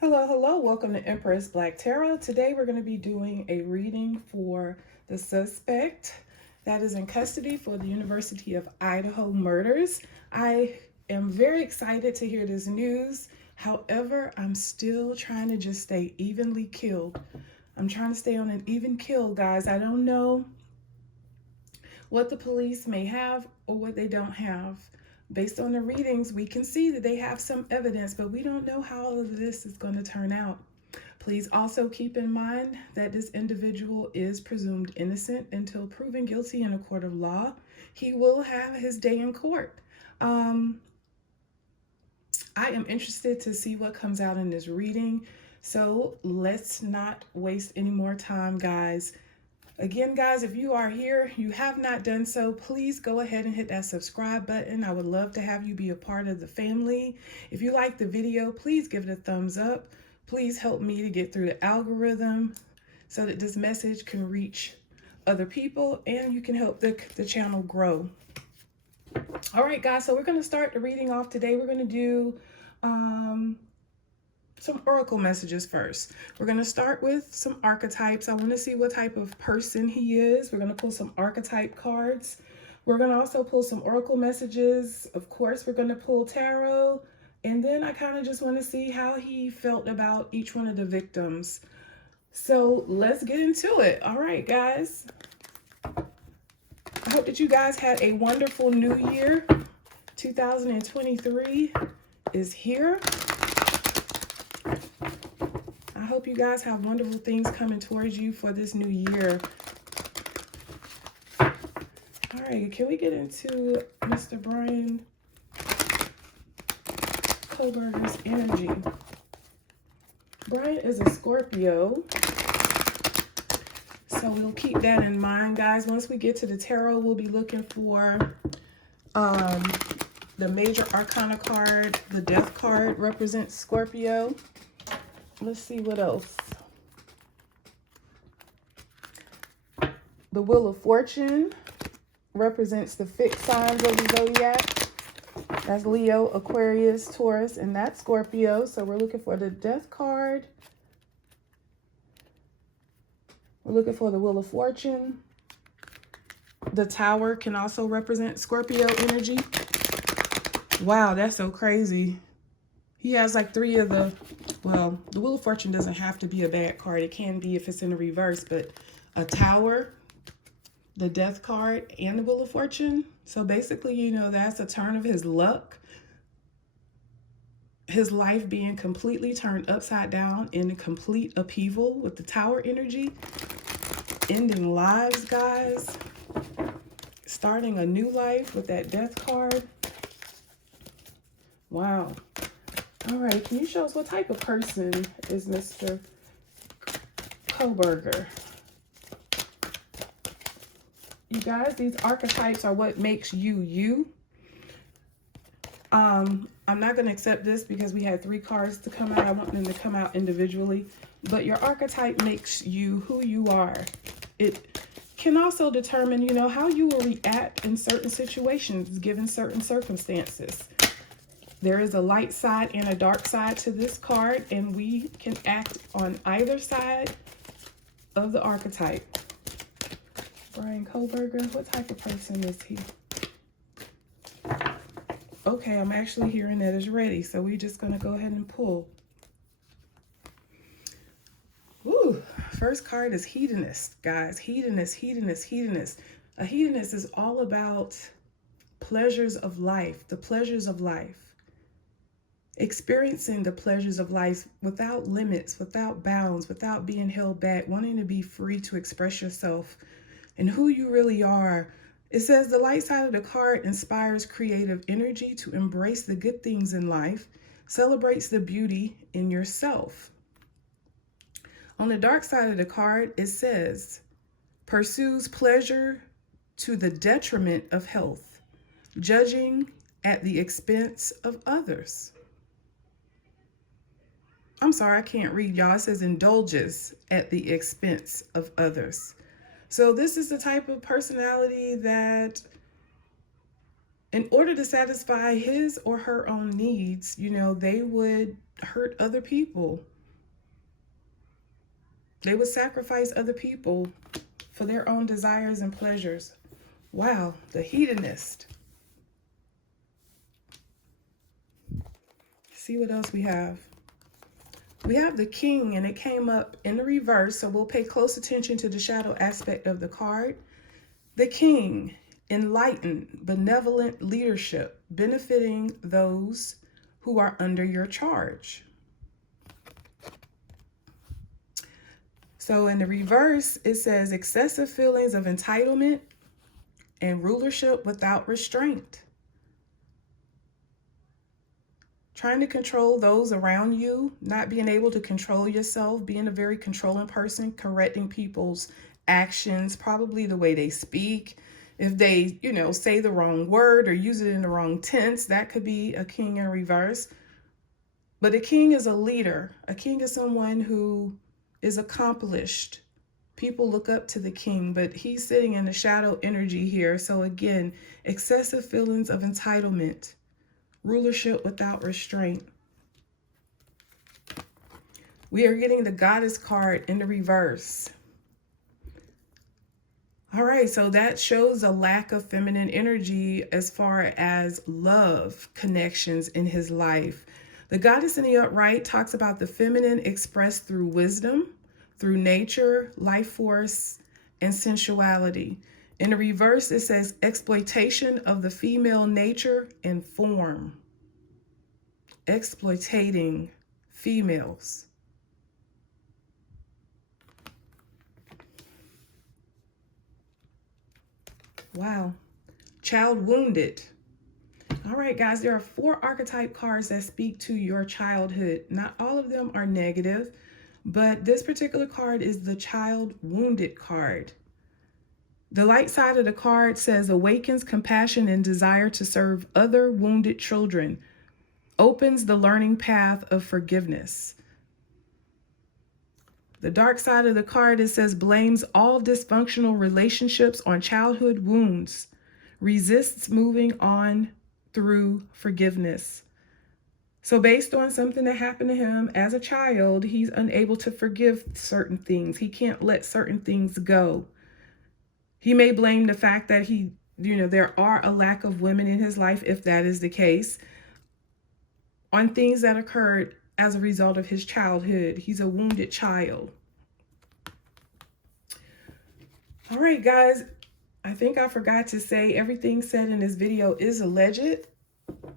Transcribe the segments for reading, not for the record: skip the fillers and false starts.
Hello, hello. Welcome to Empress Black Tarot. Today we're going to be doing a reading for the suspect that is in custody for the University of Idaho murders. I am very excited to hear this news. However, I'm still trying to just stay evenly killed. I'm trying to stay on an even kill, guys. I don't know what the police may have or what they don't have. Based on the readings, we can see that they have some evidence, but we don't know how all of this is going to turn out. Please also keep in mind that this individual is presumed innocent until proven guilty in a court of law. He will have his day in court. I am interested to see what comes out in this reading. So let's not waste any more time, guys. Again, guys, if you are here, you have not done so, please go ahead and hit that subscribe button. I would love to have you be a part of the family. If you like the video, please give it a thumbs up. Please help me to get through the algorithm so that this message can reach other people and you can help the channel grow. All right, guys, so we're going to start the reading off today. We're going to do some oracle messages first. We're going to start with some archetypes. I want to see what type of person he is. We're going to pull some archetype cards. We're going to also pull some oracle messages. Of course, we're going to pull tarot. And then I kind of just want to see how he felt about each one of the victims. So let's get into it. All right, guys. I hope that you guys had a wonderful new year. 2023 is here. I hope you guys have wonderful things coming towards you for this new year. All right, can we get into Mr. Bryan Kohberger's energy? Bryan is a Scorpio, so we'll keep that in mind, guys. Once we get to the tarot, we'll be looking for the major arcana card. The death card represents Scorpio. Let's see what else. The Wheel of Fortune represents the fixed signs of the Zodiac. That's Leo, Aquarius, Taurus, and that's Scorpio. So we're looking for the Death card. We're looking for the Wheel of Fortune. The Tower can also represent Scorpio energy. Wow, that's so crazy. He has like three of the, well, the Wheel of Fortune doesn't have to be a bad card. It can be if it's in the reverse, but a Tower, the Death card, and the Wheel of Fortune. So basically, you know, that's a turn of his luck. His life being completely turned upside down in complete upheaval with the Tower energy. Ending lives, guys. Starting a new life with that Death card. Wow. All right, can you show us what type of person is Mr. Kohberger? You guys, these archetypes are what makes you, you. I'm not going to accept this because we had 3 cards to come out. I want them to come out individually. But your archetype makes you who you are. It can also determine, you know, how you will react in certain situations given certain circumstances. There is a light side and a dark side to this card, and we can act on either side of the archetype. Bryan Kohberger, what type of person is he? Okay, I'm actually hearing that it's ready, so we're just going to go ahead and pull. Woo! First card is hedonist, guys. Hedonist, hedonist, hedonist. A hedonist is all about pleasures of life, the pleasures of life. Experiencing the pleasures of life without limits, without bounds, without being held back, wanting to be free to express yourself and who you really are. It says the light side of the card inspires creative energy to embrace the good things in life, celebrates the beauty in yourself. On the dark side of the card, it says pursues pleasure to the detriment of health, judging at the expense of others. I'm sorry, I can't read, y'all. It says indulges at the expense of others. So this is the type of personality that in order to satisfy his or her own needs, they would hurt other people. They would sacrifice other people for their own desires and pleasures. Wow, the hedonist. See what else we have. We have the king, and it came up in the reverse, so we'll pay close attention to the shadow aspect of the card. The king, enlightened, benevolent leadership, benefiting those who are under your charge. So in the reverse, it says excessive feelings of entitlement and rulership without restraint. Trying to control those around you, not being able to control yourself, being a very controlling person, correcting people's actions, probably the way they speak. If they, say the wrong word or use it in the wrong tense, that could be a king in reverse. But a king is a leader. A king is someone who is accomplished. People look up to the king, but he's sitting in the shadow energy here. So again, excessive feelings of entitlement, rulership without restraint. We are getting the goddess card in the reverse. All right, so that shows a lack of feminine energy as far as love connections in his life. The goddess in the upright talks about the feminine expressed through wisdom, through nature, life force, and sensuality. In the reverse, it says exploitation of the female nature and form. Exploiting females. Wow. Child wounded. All right, guys, there are 4 archetype cards that speak to your childhood. Not all of them are negative, but this particular card is the child wounded card. The light side of the card says awakens compassion and desire to serve other wounded children, opens the learning path of forgiveness. The dark side of the card, it says blames all dysfunctional relationships on childhood wounds, resists moving on through forgiveness. So based on something that happened to him as a child, he's unable to forgive certain things. He can't let certain things go. He may blame the fact that there are a lack of women in his life, if that is the case, on things that occurred as a result of his childhood. He's a wounded child. All right, guys, I think I forgot to say everything said in this video is alleged.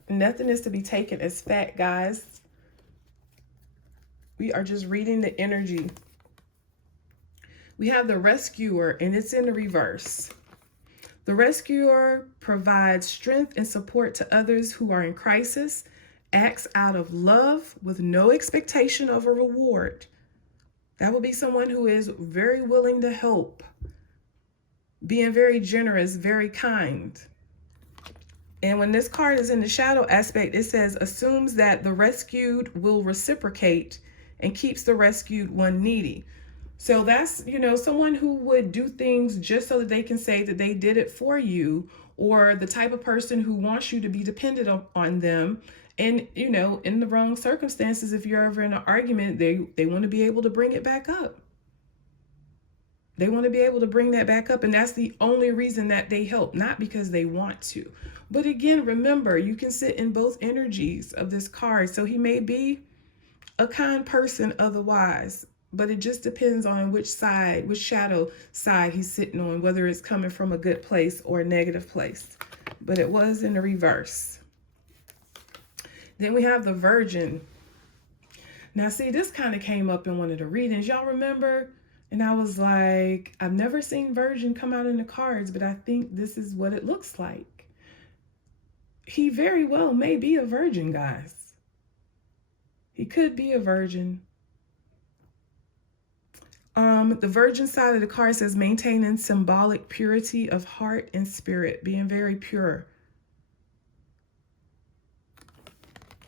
Nothing is to be taken as fact, guys. We are just reading the energy. We have the rescuer, and it's in the reverse. The rescuer provides strength and support to others who are in crisis, acts out of love with no expectation of a reward. That will be someone who is very willing to help, being very generous, very kind. And when this card is in the shadow aspect, it says assumes that the rescued will reciprocate and keeps the rescued one needy. So that's, someone who would do things just so that they can say that they did it for you, or the type of person who wants you to be dependent on them. And, in the wrong circumstances, if you're ever in an argument, they want to be able to bring it back up. They want to be able to bring that back up. And that's the only reason that they help, not because they want to. But again, remember, you can sit in both energies of this card. So he may be a kind person otherwise, but it just depends on which side, which shadow side he's sitting on, whether it's coming from a good place or a negative place. But it was in the reverse. Then we have the Virgin. Now, see, this kind of came up in one of the readings. Y'all remember? And I was like, I've never seen Virgin come out in the cards, but I think this is what it looks like. He very well may be a virgin, guys. He could be a virgin. The Virgin side of the card says maintaining symbolic purity of heart and spirit, being very pure.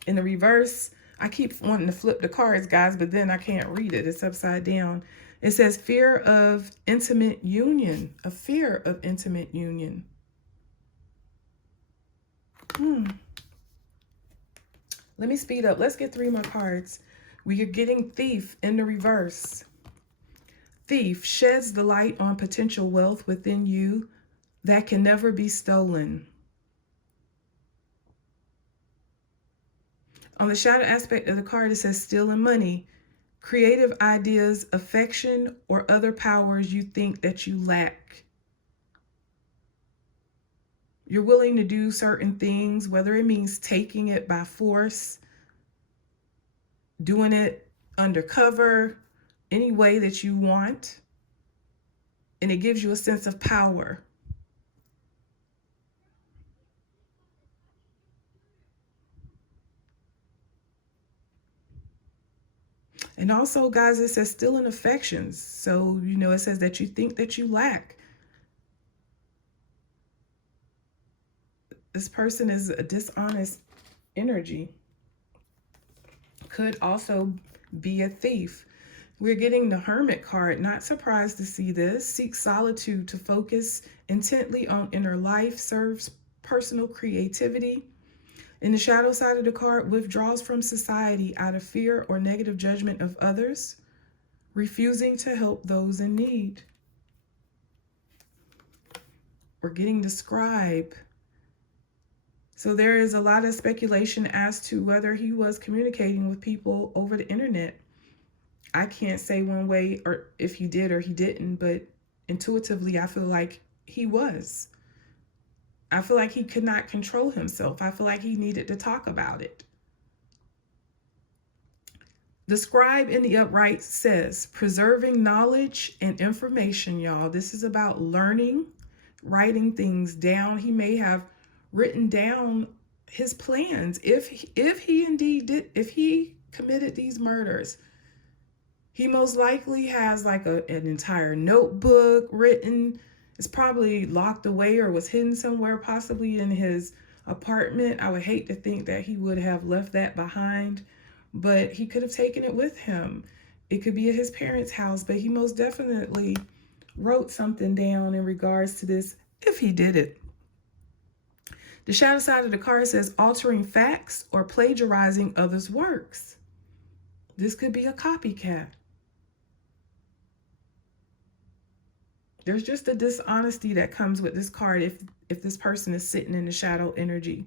In the reverse, I keep wanting to flip the cards, guys, but then I can't read it. It's upside down. It says fear of intimate union, a fear of intimate union. Let me speed up. Let's get 3 more cards. We are getting Thief in the reverse. Thief sheds the light on potential wealth within you that can never be stolen. On the shadow aspect of the card, it says stealing money, creative ideas, affection, or other powers you think that you lack. You're willing to do certain things, whether it means taking it by force, doing it undercover, any way that you want. And it gives you a sense of power. And also, guys, it says still in affections. So, it says that you think that you lack. This person is a dishonest energy. Could also be a thief. We're getting the Hermit card. Not surprised to see this. Seeks solitude to focus intently on inner life. Serves personal creativity. In the shadow side of the card, withdraws from society out of fear or negative judgment of others, refusing to help those in need. We're getting the Scribe. So there is a lot of speculation as to whether he was communicating with people over the internet. I can't say one way or if he did or he didn't, but intuitively I feel like he was. I feel like he could not control himself. I feel like he needed to talk about it. The Scribe in the upright says, preserving knowledge and information, y'all. This is about learning, writing things down. He may have written down his plans. If he indeed did, if he committed these murders, he most likely has like an entire notebook written. It's probably locked away or was hidden somewhere, possibly in his apartment. I would hate to think that he would have left that behind, but he could have taken it with him. It could be at his parents' house, but he most definitely wrote something down in regards to this, if he did it. The shadow side of the card says altering facts or plagiarizing others' works. This could be a copycat. There's just a dishonesty that comes with this card if this person is sitting in the shadow energy.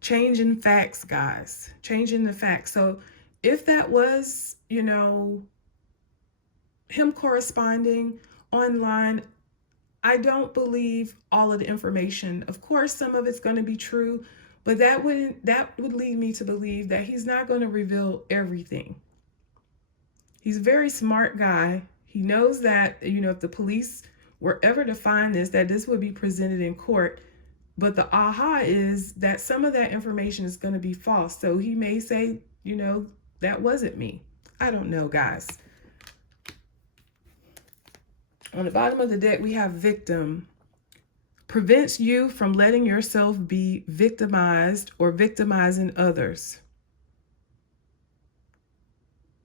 Changing facts, guys. Changing the facts. So if that was, him corresponding online, I don't believe all of the information. Of course, some of it's going to be true, but that would lead me to believe that he's not going to reveal everything. He's a very smart guy. He knows that, if the police were ever to find this, that this would be presented in court. But the aha is that some of that information is going to be false. So he may say, that wasn't me. I don't know, guys. On the bottom of the deck, we have victim. Prevents you from letting yourself be victimized or victimizing others.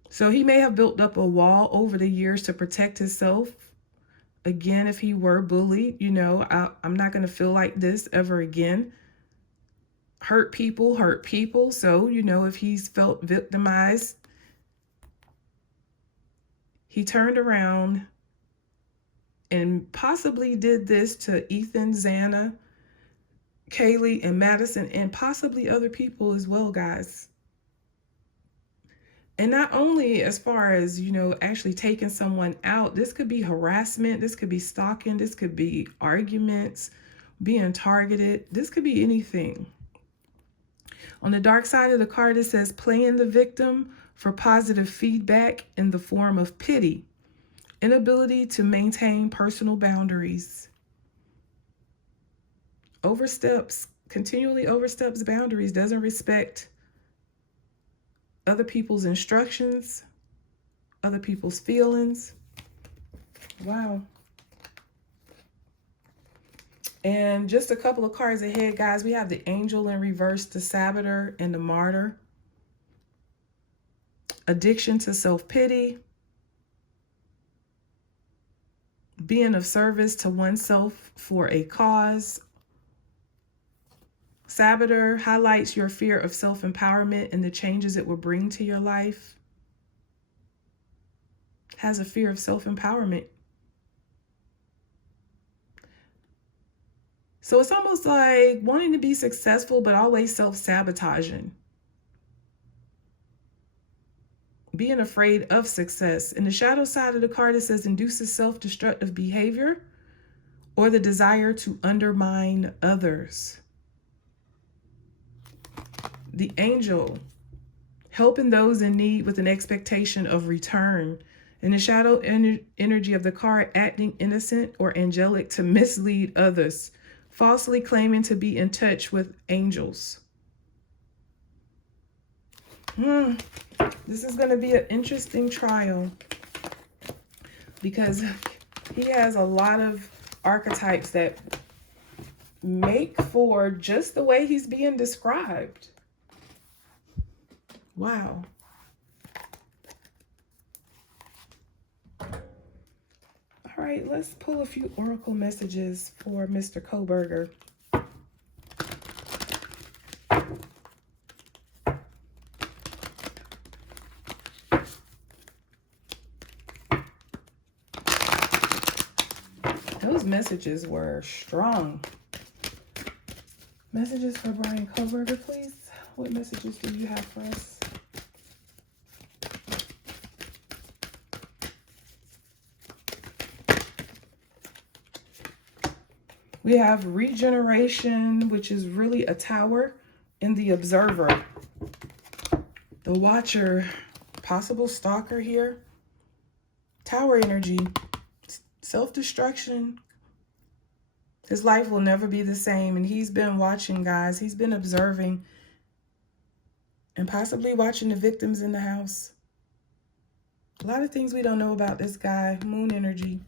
So he may have built up a wall over the years to protect himself. Again, if he were bullied, I'm not going to feel like this ever again. Hurt people. So, if he's felt victimized, he turned around and possibly did this to Ethan, Xana, Kaylee, and Madison, and possibly other people as well, guys. And not only as far as, actually taking someone out, this could be harassment, this could be stalking, this could be arguments, being targeted, this could be anything. On the dark side of the card, it says playing the victim for positive feedback in the form of pity, inability to maintain personal boundaries. Continually oversteps boundaries, doesn't respect other people's instructions, other people's feelings. Wow. And just a couple of cards ahead, guys, we have the Angel in reverse, the Saboteur, and the Martyr. Addiction to self-pity. Being of service to oneself for a cause. Saboteur highlights your fear of self-empowerment and the changes it will bring to your life. Has a fear of self-empowerment. So it's almost like wanting to be successful, but always self-sabotaging. Being afraid of success. In the shadow side of the card, it says induces self-destructive behavior or the desire to undermine others. The angel, helping those in need with an expectation of return. In the shadow energy of the card, acting innocent or angelic to mislead others, falsely claiming to be in touch with angels. This is going to be an interesting trial because he has a lot of archetypes that make for just the way he's being described. Wow. All right, let's pull a few oracle messages for Mr. Kohberger. Those messages were strong. Messages for Bryan Kohberger, please. What messages do you have for us? We have regeneration, which is really a tower, in the observer. The watcher, possible stalker here. Tower energy, self-destruction. His life will never be the same. And he's been watching, guys. He's been observing and possibly watching the victims in the house. A lot of things we don't know about this guy. Moon energy.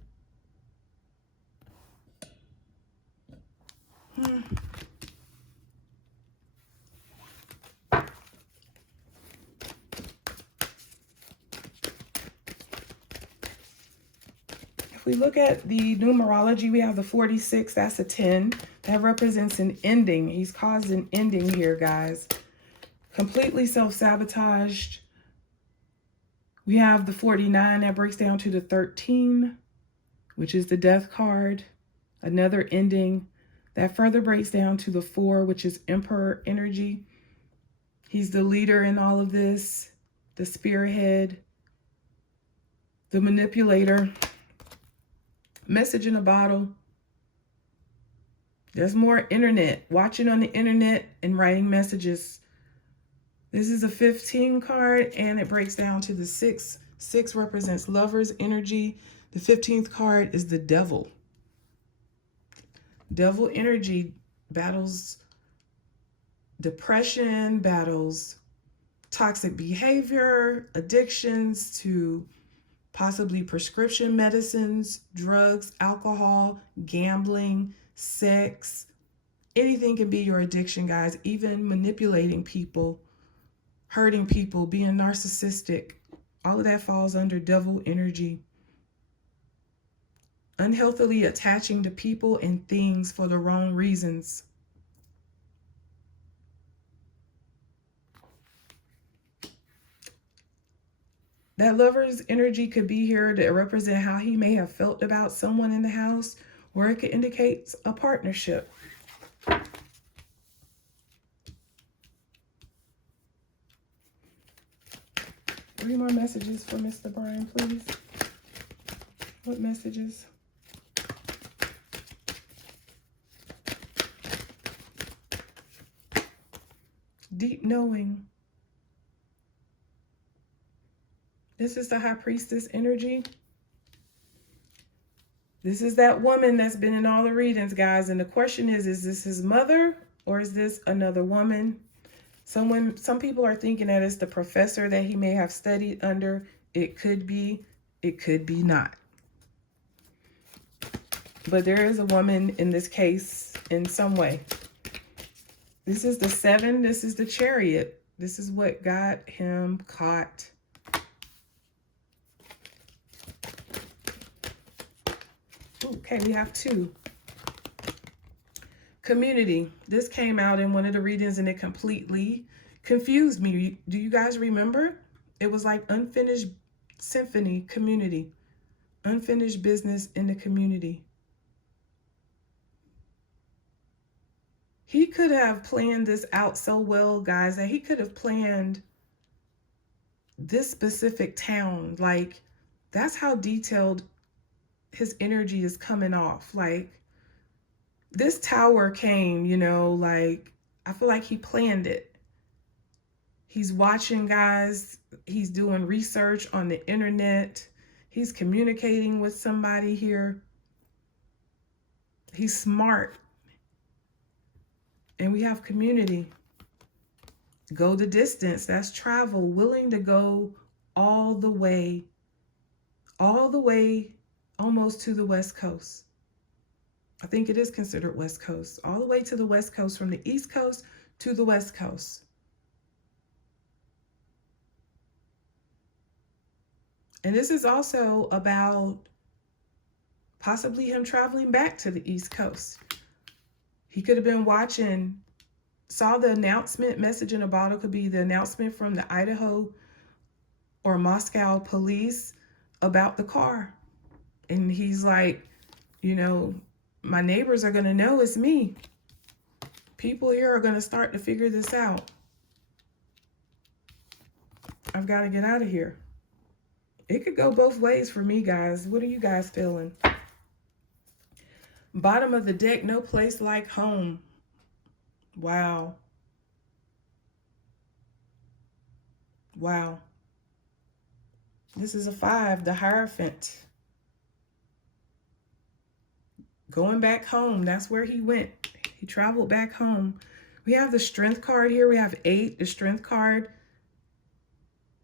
If we look at the numerology, we have the 46, that's a 10. That represents an ending. He's caused an ending here, guys. Completely self-sabotaged. We have the 49, that breaks down to the 13, which is the death card. Another ending. That further breaks down to the 4, which is Emperor energy. He's the leader in all of this, the spearhead, the manipulator. Message in a bottle. There's more internet, watching on the internet and writing messages. This is a 15 card and it breaks down to the 6. 6 represents lover's energy. The 15th card is the devil. Devil energy battles depression, battles toxic behavior, addictions to possibly prescription medicines, drugs, alcohol, gambling, sex. Anything can be your addiction, guys. Even manipulating people, hurting people, being narcissistic. All of that falls under devil energy. Unhealthily attaching to people and things for the wrong reasons. That lover's energy could be here to represent how he may have felt about someone in the house, or it could indicate a partnership. 3 more messages for Mr. Bryan, please. What messages? Deep knowing. This is the High Priestess energy. This is that woman that's been in all the readings, guys. And the question is this his mother or is this another woman? Some people are thinking that it's the professor that he may have studied under. It could be not. But there is a woman in this case in some way. This is the 7. This is the Chariot. This is what got him caught. Okay, we have 2. Community. This came out in one of the readings and it completely confused me. Do you guys remember? It was like unfinished symphony, community. Unfinished business in the community. He could have planned this out so well, guys, that he could have planned this specific town. Like, that's how detailed his energy is coming off. Like, this tower came, you know, like, I feel like he planned it. He's watching, guys. He's doing research on the internet. He's communicating with somebody here. He's smart. And we have community. Go the distance. That's travel. Willing to go all the way almost to the West Coast. I think it is considered West Coast. All the way to the West Coast, from the East Coast to the West Coast. And this is also about possibly him traveling back to the East Coast. He could have been watching, saw the announcement, message in a bottle could be the announcement from the Idaho or Moscow police about the car. And he's like, you know, my neighbors are going to know it's me. People here are going to start to figure this out. I've got to get out of here. It could go both ways for me, guys. What are you guys feeling? Bottom of the deck, no place like home. Wow. Wow. This is a 5, the Hierophant. Going back home, that's where he went. He traveled back home. We have the Strength card here. We have 8, the Strength card.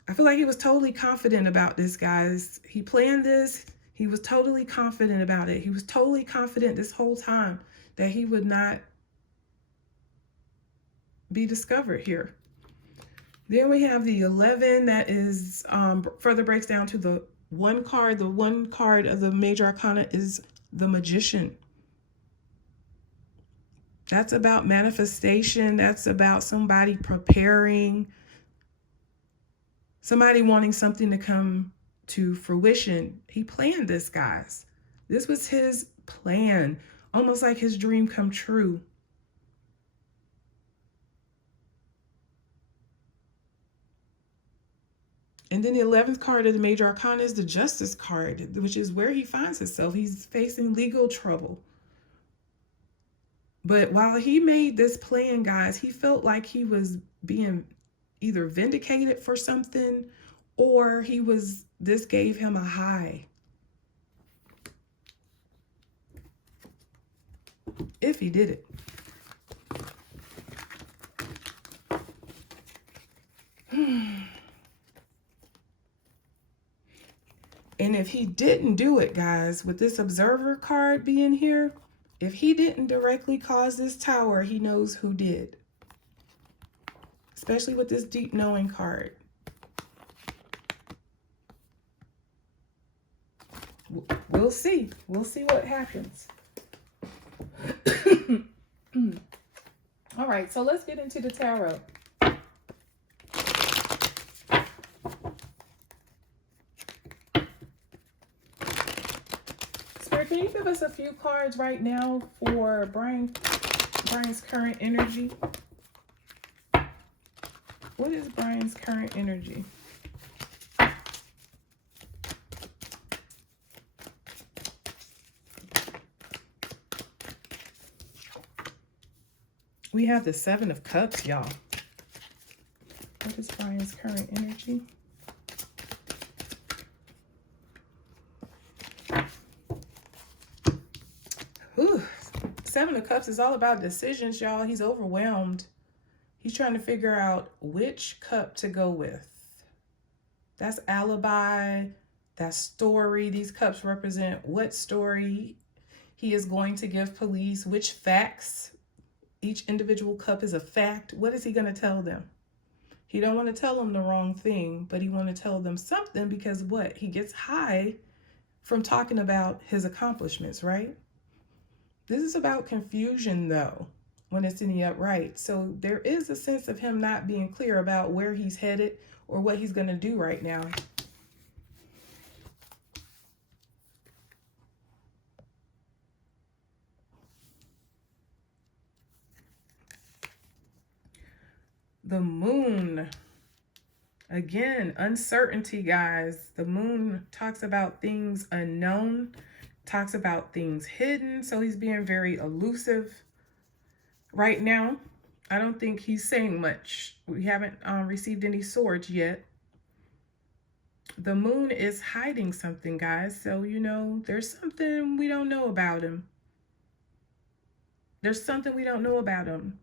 I feel like he was totally confident about this, guys. He planned this. He was totally confident about it. He was totally confident this whole time that he would not be discovered here. Then we have the 11 that is further breaks down to the 1 card. The 1 card of the Major Arcana is the Magician. That's about manifestation. That's about somebody preparing, somebody wanting something to come to fruition. He planned this, guys. This was his plan, almost like his dream come true. And then the 11th card of the Major Arcana is the Justice card, which is where he finds himself. He's facing legal trouble. But while he made this plan, guys, he felt like he was being either vindicated for something, or this gave him a high. If he did it. And if he didn't do it, guys, with this Observer card being here, if he didn't directly cause this tower, he knows who did. Especially with this Deep Knowing card. We'll see. We'll see what happens. All right, so let's get into the tarot. Spirit, can you give us a few cards right now for Bryan's current energy? What is Bryan's current energy? We have the 7 of Cups, y'all. What is Bryan's current energy? Whew. 7 of Cups is all about decisions, y'all. He's overwhelmed. He's trying to figure out which cup to go with. That's alibi. That's story. These cups represent what story he is going to give police, which facts. Each individual cup is a fact. What is he going to tell them? He don't want to tell them the wrong thing, but he want to tell them something because what? He gets high from talking about his accomplishments, right? This is about confusion, though, when it's in the upright. So there is a sense of him not being clear about where he's headed or what he's going to do right now. The moon. Again, uncertainty, guys. The moon talks about things unknown, talks about things hidden. So he's being very elusive right now. I don't think he's saying much. We haven't received any swords yet. The moon is hiding something, guys. So, you know, there's something we don't know about him. There's something we don't know about him.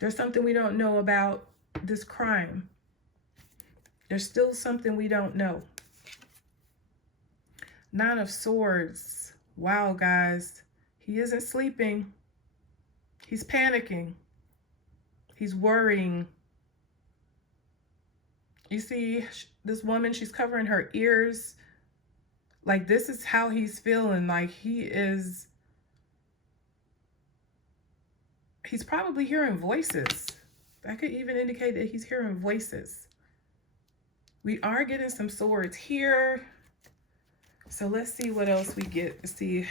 There's something we don't know about this crime. There's still something we don't know. Nine of Swords. Wow, guys. He isn't sleeping. He's panicking. He's worrying. You see, this woman, she's covering her ears. Like, this is how he's feeling. Like, he's probably hearing voices. That could even indicate that he's hearing voices. We are getting some swords here. So let's see what else we get to see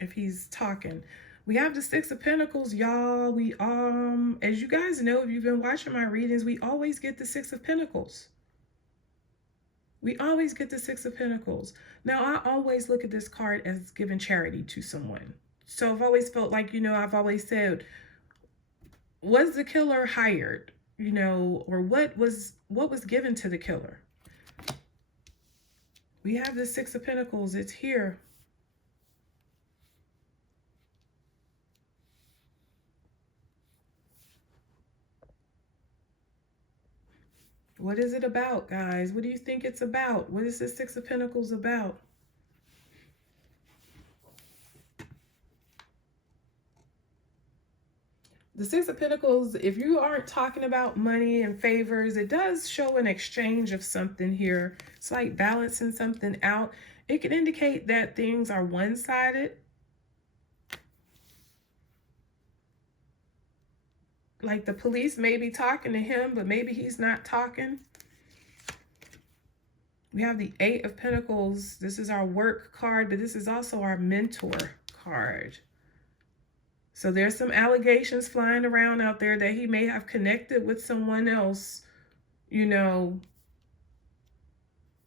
if he's talking. We have the Six of Pentacles, y'all. We as you guys know, if you've been watching my readings, we always get the Six of Pentacles. We always get the Six of Pentacles. Now, I always look at this card as giving charity to someone. So I've always felt like, you know, I've always said, was the killer hired? You know, or what was given to the killer? We have the Six of Pentacles. It's here. What is it about, guys? What do you think it's about? What is the Six of Pentacles about? The Six of Pentacles, if you aren't talking about money and favors, it does show an exchange of something here. It's like balancing something out. It can indicate that things are one-sided. Like the police may be talking to him, but maybe he's not talking. We have the Eight of Pentacles. This is our work card, but this is also our mentor card. So there's some allegations flying around out there that he may have connected with someone else, you know,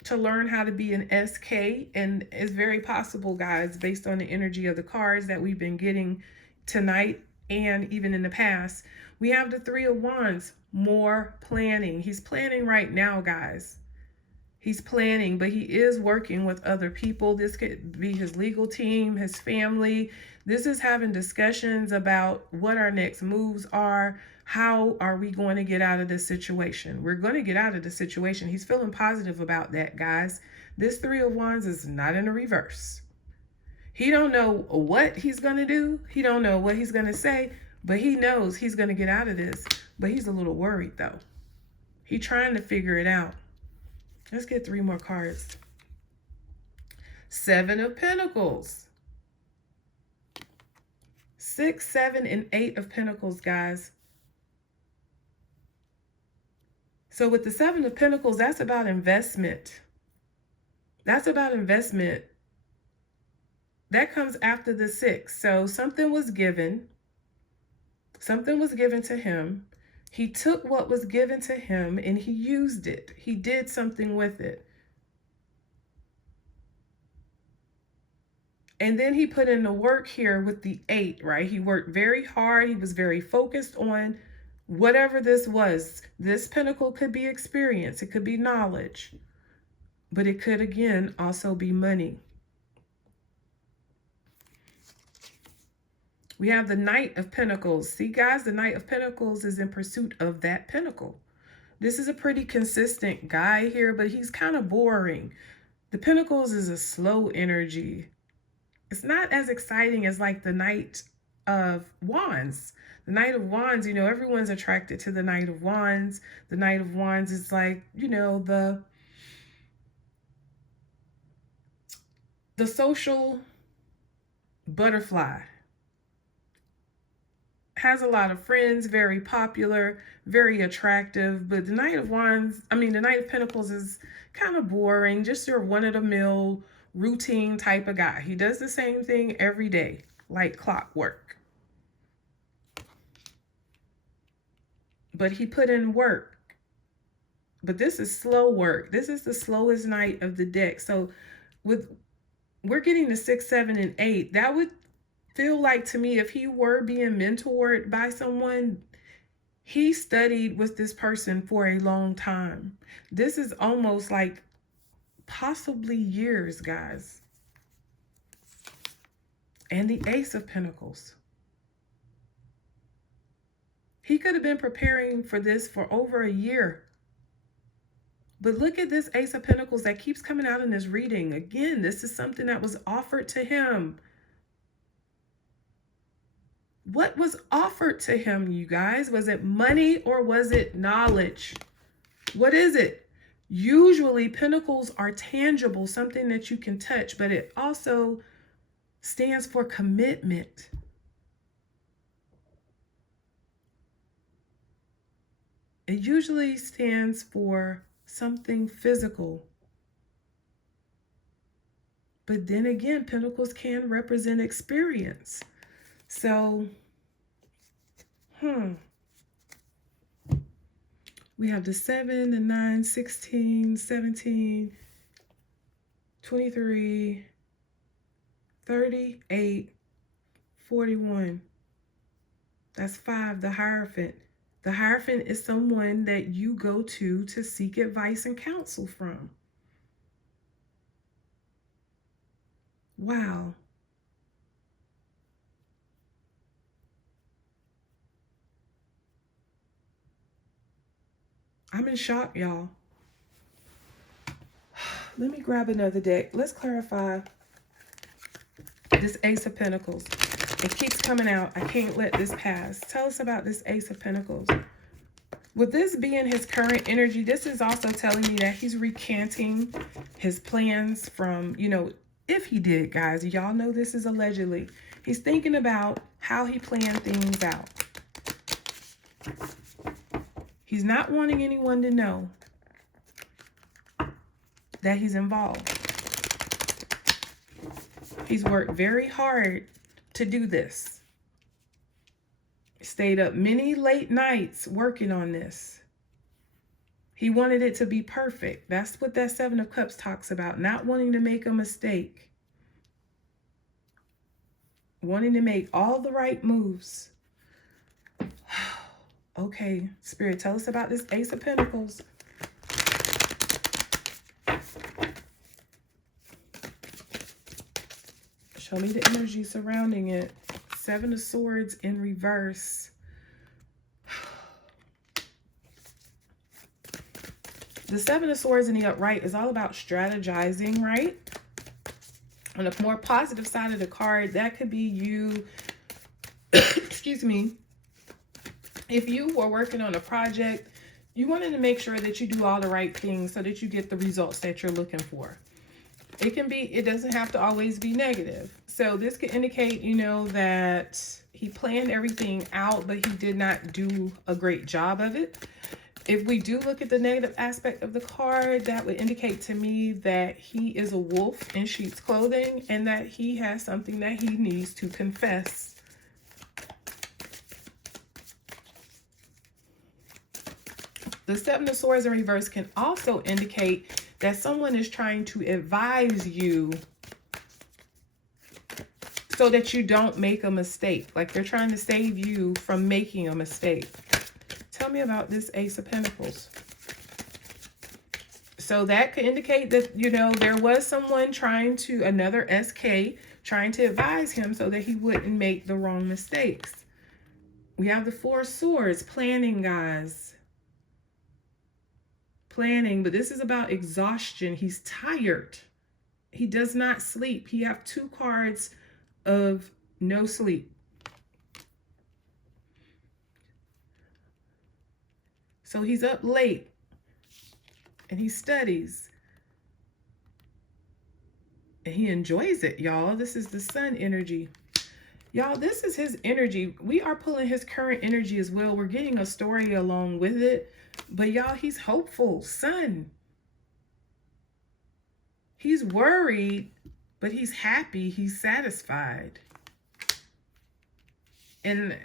to learn how to be an SK. And it's very possible, guys, based on the energy of the cards that we've been getting tonight and even in the past. We have the Three of Wands, more planning. He's planning right now, guys. He's planning, but he is working with other people. This could be his legal team, his family. This is having discussions about what our next moves are. How are we going to get out of this situation? We're going to get out of the situation. He's feeling positive about that, guys. This Three of Wands is not in a reverse. He don't know what he's going to do. He don't know what he's going to say, but he knows he's going to get out of this. But he's a little worried, though. He's trying to figure it out. Let's get three more cards. Seven of Pentacles. 6, 7, and 8 of Pentacles, guys. So with the Seven of Pentacles, that's about investment. That's about investment. That comes after the 6. So something was given. Something was given to him. He took what was given to him and he used it. He did something with it. And then he put in the work here with the 8, right? He worked very hard. He was very focused on whatever this was. This pentacle could be experience. It could be knowledge. But it could, again, also be money. We have the Knight of Pentacles. See, guys, the Knight of Pentacles is in pursuit of that pentacle. This is a pretty consistent guy here, but he's kind of boring. The Pentacles is a slow energy. It's not as exciting as like the Knight of Wands. The Knight of Wands, you know, everyone's attracted to the Knight of Wands. The Knight of Wands is like, you know, the social butterfly. Has a lot of friends, very popular, very attractive. But the Knight of Wands, the Knight of Pentacles is kind of boring. Just your one-of-the-mill routine type of guy. He does the same thing every day, like clockwork. But he put in work. But this is slow work. This is the slowest Knight of the deck. So we're getting the 6, 7, and 8. That would feel like, to me, if he were being mentored by someone, he studied with this person for a long time. This is almost like possibly years, guys. And the Ace of Pentacles. He could have been preparing for this for over a year. But look at this Ace of Pentacles that keeps coming out in this reading. Again, this is something that was offered to him. What was offered to him, you guys? Was it money or was it knowledge? What is it? Usually, pentacles are tangible, something that you can touch, but it also stands for commitment. It usually stands for something physical. But then again, pentacles can represent experience. So, we have the 7, the 9, 16, 17, 23, 38, 41. That's 5, the Hierophant. The Hierophant is someone that you go to seek advice and counsel from. Wow. I'm in shock, y'all. Let me grab another deck. Let's clarify this Ace of Pentacles. It keeps coming out. I can't let this pass. Tell us about this Ace of Pentacles. With this being his current energy, this is also telling me that he's recanting his plans from, if he did, guys. Y'all know this is allegedly. He's thinking about how he planned things out. He's not wanting anyone to know that he's involved. He's worked very hard to do this. Stayed up many late nights working on this. He wanted it to be perfect. That's what that 7 of Cups talks about. Not wanting to make a mistake. Wanting to make all the right moves. Okay, Spirit, tell us about this Ace of Pentacles. Show me the energy surrounding it. 7 of Swords in reverse. The 7 of Swords in the upright is all about strategizing, right? On the more positive side of the card, that could be you, excuse me, if you were working on a project, you wanted to make sure that you do all the right things so that you get the results that you're looking for. It doesn't have to always be negative. So this could indicate, that he planned everything out, but he did not do a great job of it. If we do look at the negative aspect of the card, that would indicate to me that he is a wolf in sheep's clothing and that he has something that he needs to confess. The 7 of Swords in reverse can also indicate that someone is trying to advise you so that you don't make a mistake. Like they're trying to save you from making a mistake. Tell me about this Ace of Pentacles. So that could indicate that, there was someone another SK, trying to advise him so that he wouldn't make the wrong mistakes. We have the 4 of Swords, planning, guys. Planning, but this is about exhaustion. He's tired. He does not sleep. He have 2 cards of no sleep. So he's up late and he studies and he enjoys it, y'all. This is the Sun energy. Y'all, this is his energy. We are pulling his current energy as well. We're getting a story along with it. But y'all, he's hopeful. Sun. He's worried, but he's happy. He's satisfied. And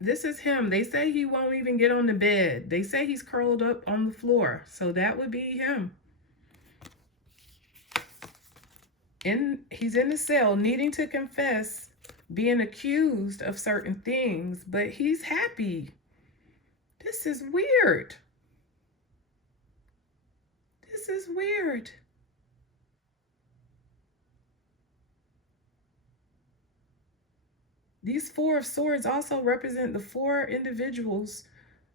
this is him. They say he won't even get on the bed. They say he's curled up on the floor. So that would be him. He's in the cell, needing to confess, being accused of certain things, but he's happy. This is weird. This is weird. These Four of Swords also represent the 4 individuals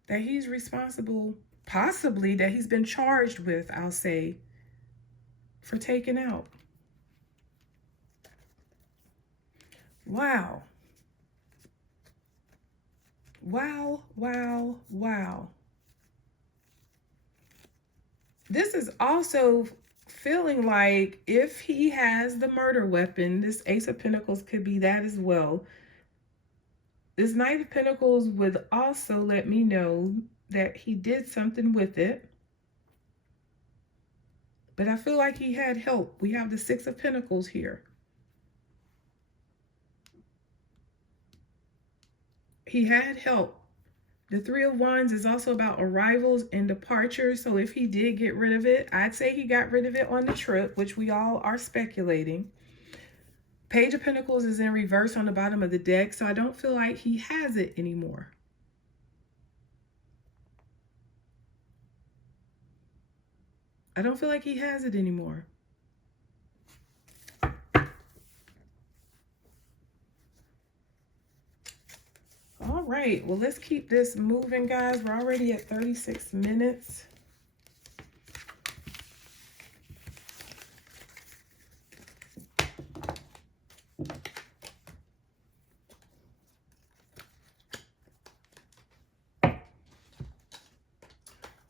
that he's responsible, possibly, that he's been charged with, I'll say, for taking out. Wow. Wow, wow, wow. This is also feeling like if he has the murder weapon, this Ace of Pentacles could be that as well. This Knight of Pentacles would also let me know that he did something with it. But I feel like he had help. We have the Six of Pentacles here. He had help. The Three of Wands is also about arrivals and departures. So if he did get rid of it, I'd say he got rid of it on the trip, which we all are speculating. Page of Pentacles is in reverse on the bottom of the deck, so I don't feel like he has it anymore. I don't feel like he has it anymore. All right, well, let's keep this moving, guys. We're already at 36 minutes.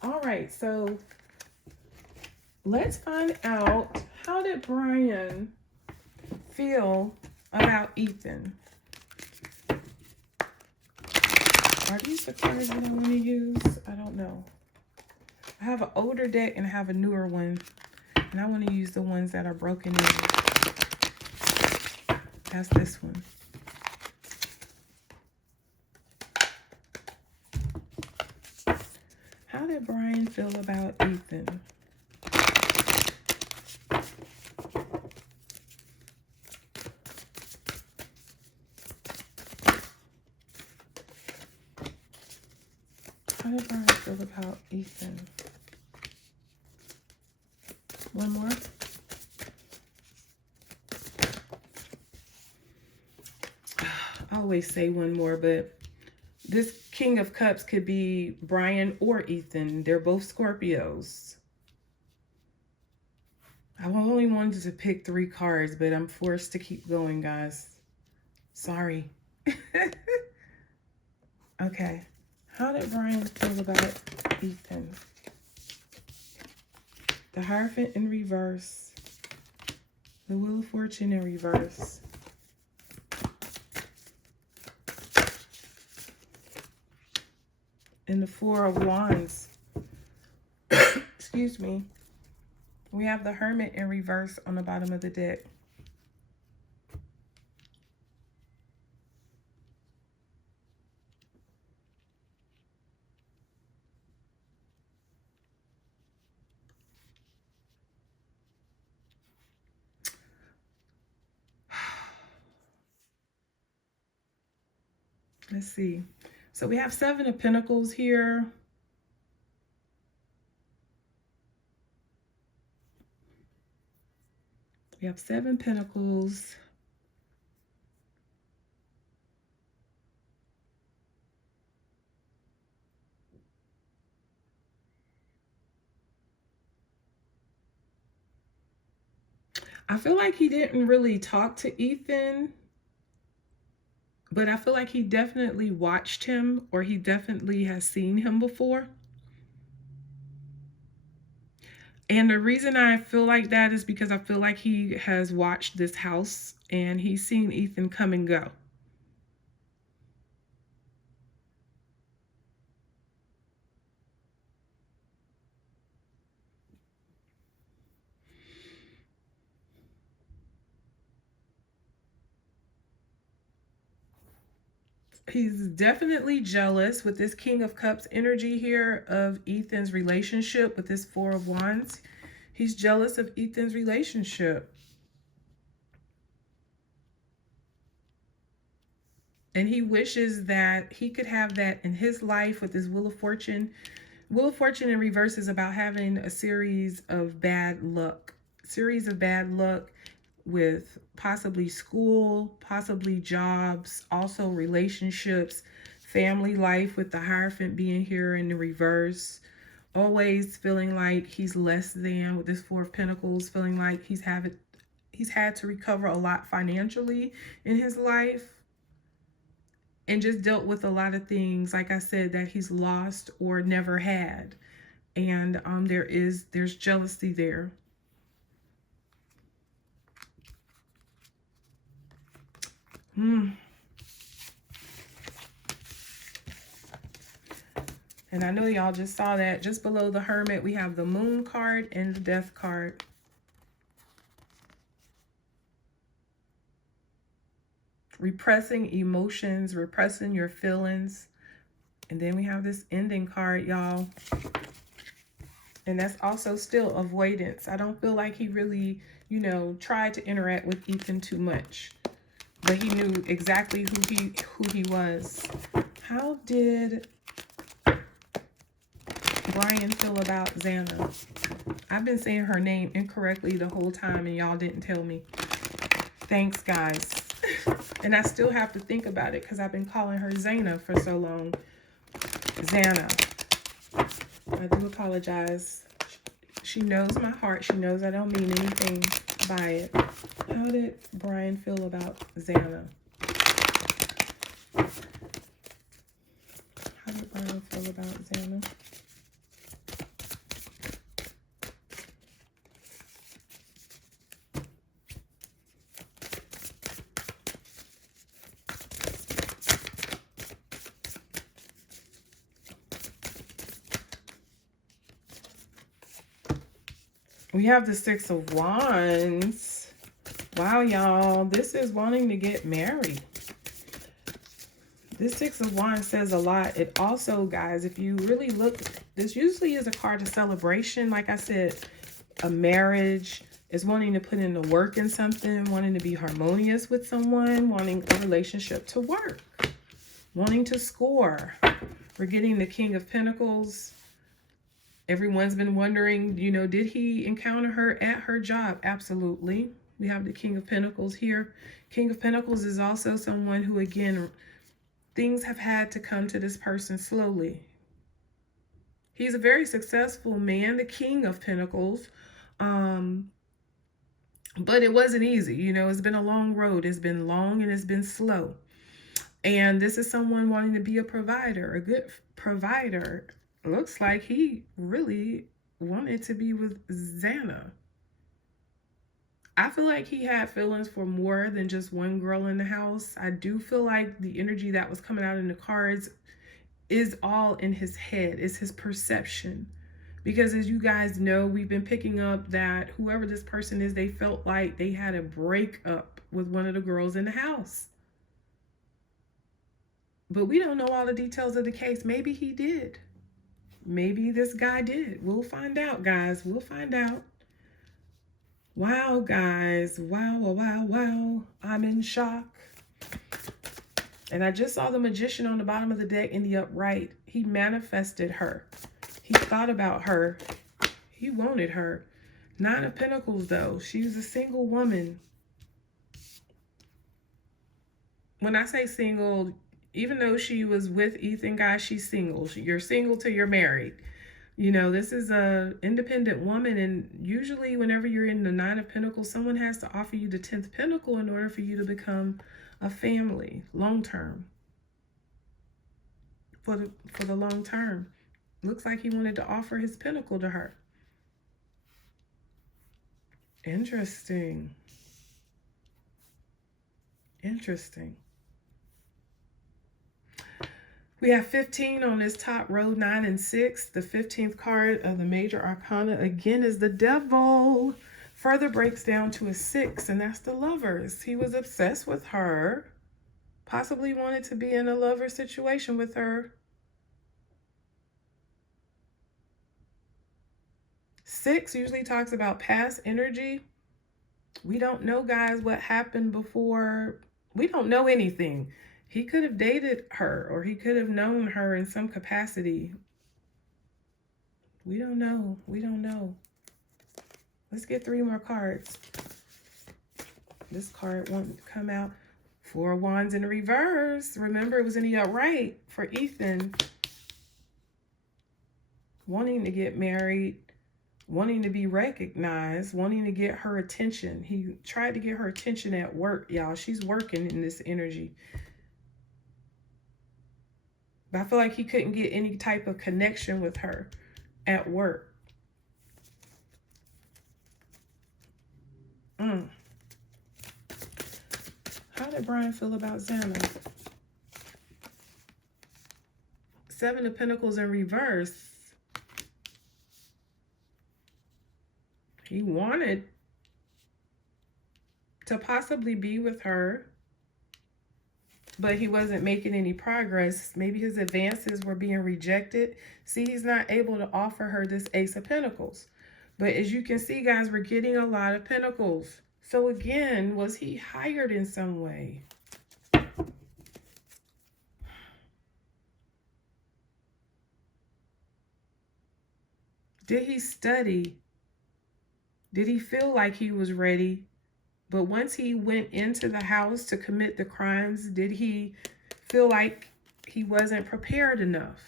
All right, so let's find out, how did Bryan feel about Ethan? Are these the cards that I want to use? I don't know. I have an older deck and I have a newer one. And I want to use the ones that are broken in. That's this one. How did Bryan feel about Ethan? How did Bryan feel about Ethan? One more. I always say one more, but this King of Cups could be Bryan or Ethan. They're both Scorpios. I only wanted to pick 3 cards, but I'm forced to keep going, guys. Sorry. Okay. How did Bryan feel about Ethan? The Hierophant in reverse. The Wheel of Fortune in reverse. And the Four of Wands. Excuse me. We have the Hermit in reverse on the bottom of the deck. Let's see. So we have 7 of Pentacles here. We have 7 Pentacles. I feel like he didn't really talk to Ethan, but I feel like he definitely watched him, or he definitely has seen him before. And the reason I feel like that is because I feel like he has watched this house and he's seen Ethan come and go. He's definitely jealous with this King of Cups energy here of Ethan's relationship with this Four of Wands. He's jealous of Ethan's relationship. And he wishes that he could have that in his life with this Wheel of Fortune. Wheel of Fortune in reverse is about having a series of bad luck. Series of bad luck with possibly school, possibly jobs, also relationships, family life with the Hierophant being here in the reverse. Always feeling like he's less than with this Four of Pentacles, feeling like he's had to recover a lot financially in his life. And just dealt with a lot of things, like I said, that he's lost or never had. And there's jealousy there. And I know y'all just saw that. Just below the Hermit, we have the Moon card and the Death card. Repressing emotions, repressing your feelings. And then we have this Ending card, y'all. And that's also still avoidance. I don't feel like he really, you know, tried to interact with Ethan too much. But he knew exactly who he was. How did Bryan feel about Xana? I've been saying her name incorrectly the whole time and y'all didn't tell me. Thanks, guys. And I still have to think about it because I've been calling her Xana for so long. Xana. I do apologize. She knows my heart. She knows I don't mean anything by it. How did Bryan feel about Xana? How did Bryan feel about Xana? We have the Six of Wands. Wow, y'all. This is wanting to get married. This Six of Wands says a lot. It also, guys, if you really look, this usually is a card of celebration. Like I said, a marriage is wanting to put in the work in something, wanting to be harmonious with someone, wanting a relationship to work, wanting to score. We're getting the King of Pentacles. Everyone's been wondering, you know, did he encounter her at her job? Absolutely. We have the King of Pentacles here. King of Pentacles is also someone who, again, things have had to come to this person slowly. He's a very successful man, the King of Pentacles. But it wasn't easy. You know, it's been a long road. It's been long and it's been slow. And this is someone wanting to be a provider, a good provider. Looks like he really wanted to be with Xana. I feel like he had feelings for more than just one girl in the house. I do feel like the energy that was coming out in the cards is all in his head. It's his perception. Because as you guys know, we've been picking up that whoever this person is, they felt like they had a breakup with one of the girls in the house. But we don't know all the details of the case. Maybe he did. Maybe this guy did. We'll find out, guys. We'll find out. Wow, guys. Wow, wow, wow. I'm in shock. And I just saw the Magician on the bottom of the deck in the upright. He manifested her. He thought about her. He wanted her. Nine of Pentacles, though. She was a single woman. When I say single, even though she was with Ethan, guys, she's single. You're single till you're married. You know, this is a independent woman. And usually whenever you're in the Nine of Pentacles, someone has to offer you the 10th Pentacle in order for you to become a family, long term. For the long term. Looks like he wanted to offer his Pentacle to her. Interesting. Interesting. We have 15 on this top row, 9 and 6. The 15th card of the Major Arcana, again, is the Devil. Further breaks down to a 6, and that's the Lovers. He was obsessed with her. Possibly wanted to be in a lover situation with her. 6 usually talks about past energy. We don't know, guys, what happened before. We don't know anything. He could have dated her, or he could have known her in some capacity. We don't know. We don't know. Let's get 3 more cards. This card won't come out. 4 of Wands in reverse. Remember, it was in the upright for Ethan. Wanting to get married, wanting to be recognized, wanting to get her attention. He tried to get her attention at work, y'all. She's working in this energy. But I feel like he couldn't get any type of connection with her at work. How did Bryan feel about Xana? 7 of Pentacles in reverse. He wanted to possibly be with her, but he wasn't making any progress. Maybe his advances were being rejected. See, he's not able to offer her this Ace of Pentacles. But as you can see, guys, we're getting a lot of Pentacles. So again, was he hired in some way? Did he study? Did he feel like he was ready? But once he went into the house to commit the crimes, did he feel like he wasn't prepared enough?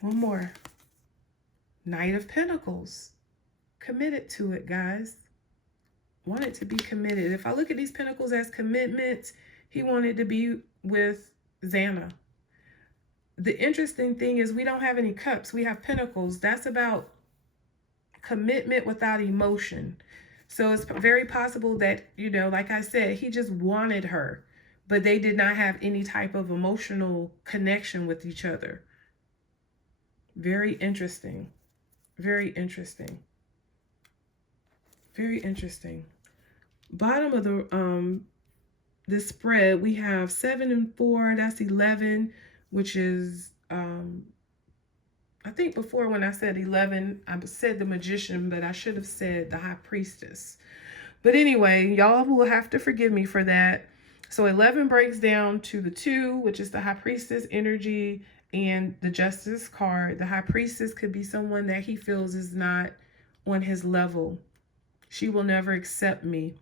One more. Knight of Pentacles. Committed to it, guys. Wanted to be committed. If I look at these Pentacles as commitments, he wanted to be with Xana. The interesting thing is we don't have any cups. We have Pentacles. That's about commitment without emotion. So it's very possible that, you know, like I said, he just wanted her, but they did not have any type of emotional connection with each other. Very interesting. Very interesting. Very interesting. Bottom of the spread, we have 7 and 4. That's 11, which is, I think before when I said 11, I said the Magician, but I should have said the High Priestess. But anyway, y'all will have to forgive me for that. So 11 breaks down to the 2, which is the High Priestess energy, and the Justice card. The High Priestess could be someone that he feels is not on his level. She will never accept me.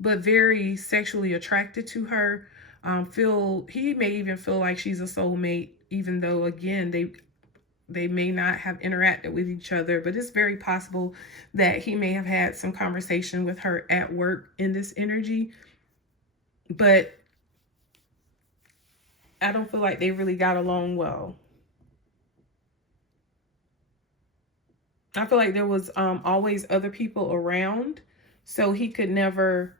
But very sexually attracted to her. He may even feel like she's a soulmate, even though, again, they may not have interacted with each other. But it's very possible that he may have had some conversation with her at work in this energy. But I don't feel like they really got along well. I feel like there was always other people around, so he could never,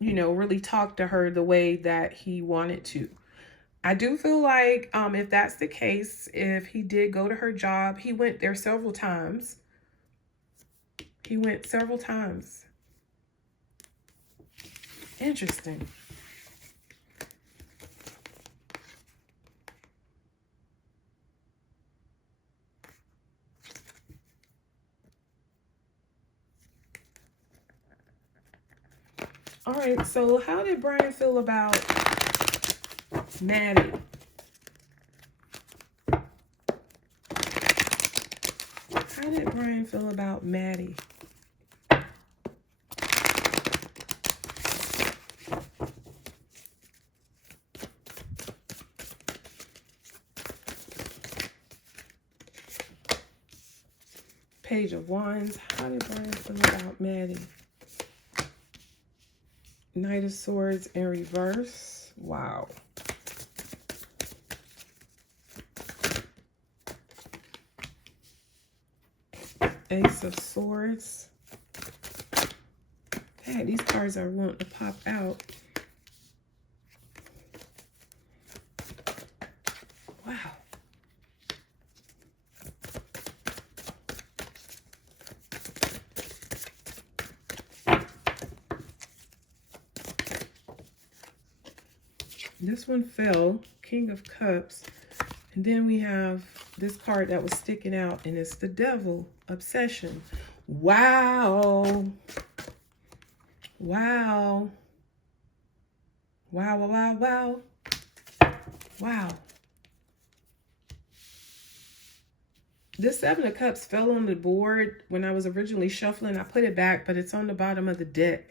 you know, really talk to her the way that he wanted to. I do feel like if that's the case, if he did go to her job, he went there several times. He went several times. Interesting. All right, so how did Bryan feel about Maddie? How did Bryan feel about Maddie? Page of Wands. How did Bryan feel about Maddie? Knight of Swords in reverse. Wow. Ace of Swords. Hey, these cards are wanting to pop out. Wow. This one fell, King of Cups. And then we have this card that was sticking out, and it's the Devil, Obsession. Wow. Wow. Wow, wow, wow, wow. Wow. This Seven of Cups fell on the board when I was originally shuffling. I put it back, but it's on the bottom of the deck.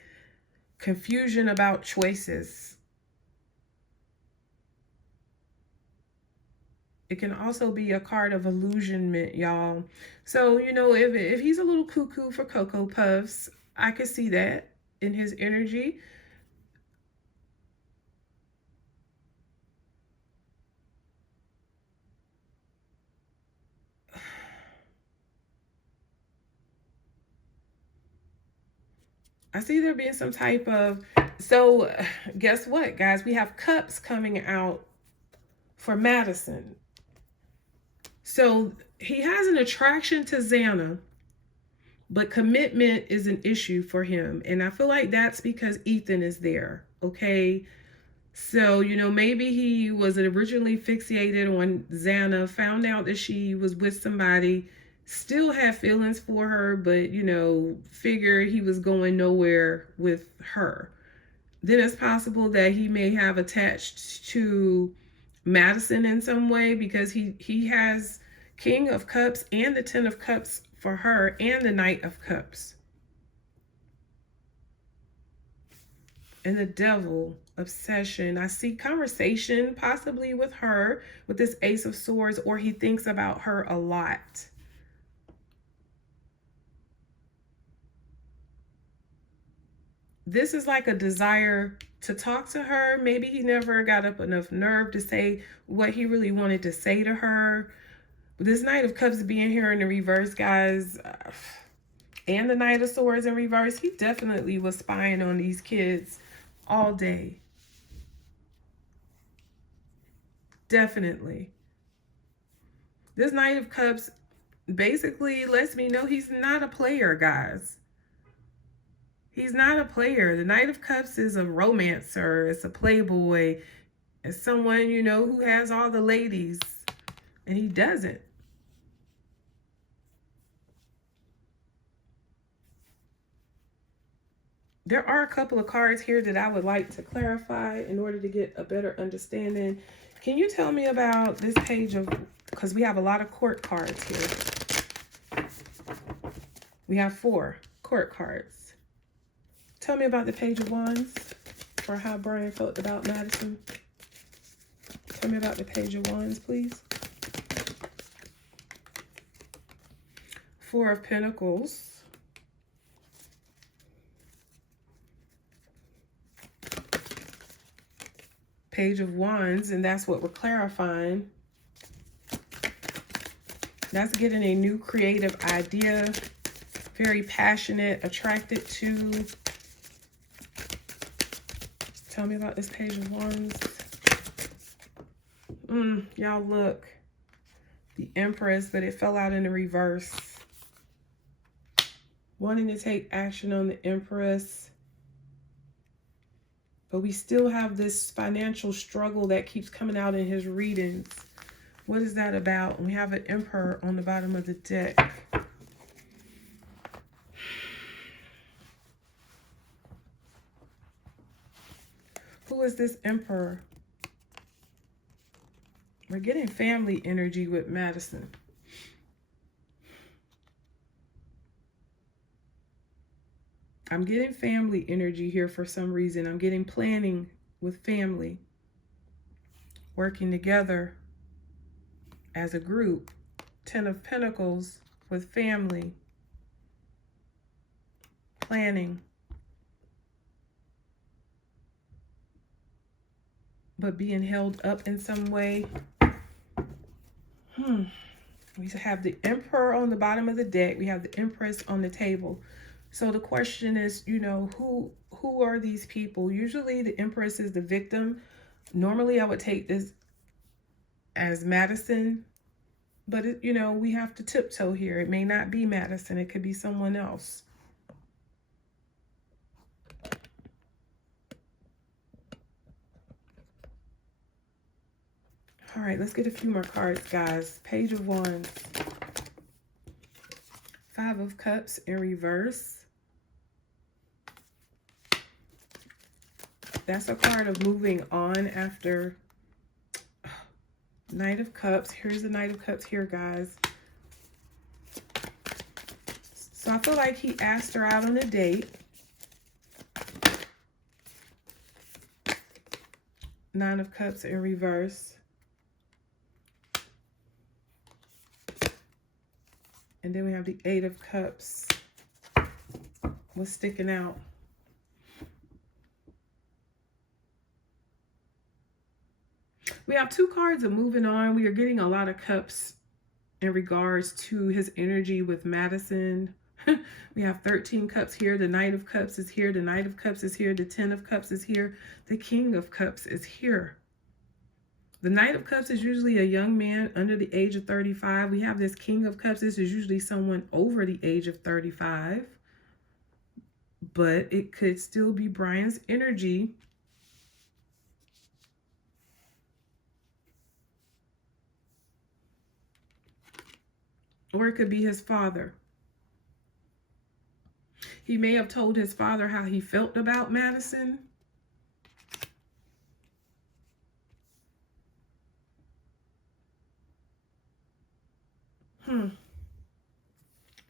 Confusion about choices. It can also be a card of illusionment, y'all. So, you know, if he's a little cuckoo for Cocoa Puffs, I could see that in his energy. I see there being some type of, so guess what, guys? We have cups coming out for Madison. So he has an attraction to Xana, but commitment is an issue for him. And I feel like that's because Ethan is there, okay? So, you know, maybe he was originally fixated on Xana, found out that she was with somebody, still had feelings for her, but, you know, figured he was going nowhere with her. Then it's possible that he may have attached to Madison in some way, because he has King of Cups and the Ten of Cups for her, and the Knight of Cups. And the Devil, Obsession. I see conversation possibly with her, with this Ace of Swords, or he thinks about her a lot. This is like a desire to talk to her. Maybe he never got up enough nerve to say what he really wanted to say to her. But this Knight of Cups being here in the reverse, guys, and the Knight of Swords in reverse, he definitely was spying on these kids all day. Definitely. This Knight of Cups basically lets me know he's not a player, guys. He's not a player. The Knight of Cups is a romancer. It's a playboy. It's someone, you know, who has all the ladies. And he doesn't. There are a couple of cards here that I would like to clarify in order to get a better understanding. Can you tell me about this page of, because we have a lot of court cards here. We have 4 court cards. Tell me about the Page of Wands, or how Bryan felt about Madison. Tell me about the Page of Wands, please. 4 of Pentacles. Page of Wands, and that's what we're clarifying. That's getting a new creative idea, very passionate, attracted to. Tell me about this Page of Wands. Y'all look, the Empress, but it fell out in the reverse. Wanting to take action on the Empress, but we still have this financial struggle that keeps coming out in his readings. What is that about? We have an Emperor on the bottom of the deck. Who is this Emperor? We're getting family energy with Madison. I'm getting family energy here for some reason. I'm getting planning with family. Working together as a group. 10 of Pentacles with family. Planning. But being held up in some way. We have the Emperor on the bottom of the deck. We have the Empress on the table. So the question is, you know, who are these people? Usually the Empress is the victim. Normally I would take this as Madison, but it, you know, we have to tiptoe here. It may not be Madison. It could be someone else. right, let's get a few more cards, guys. Page of Wands. Five of Cups in reverse. That's a card of moving on after Knight of Cups. Here's the Knight of Cups here, guys. So I feel like he asked her out on a date. Nine of Cups in reverse. And then we have the Eight of Cups. What's sticking out? We have two cards of moving on. We are getting a lot of cups in regards to his energy with Madison. We have 13 cups here. The Knight of Cups is here. The Knight of Cups is here. The 10 of Cups is here. The King of Cups is here. The Knight of Cups is usually a young man under the age of 35. We have this King of Cups. This is usually someone over the age of 35. But it could still be Bryan's energy. Or it could be his father. He may have told his father how he felt about Madison.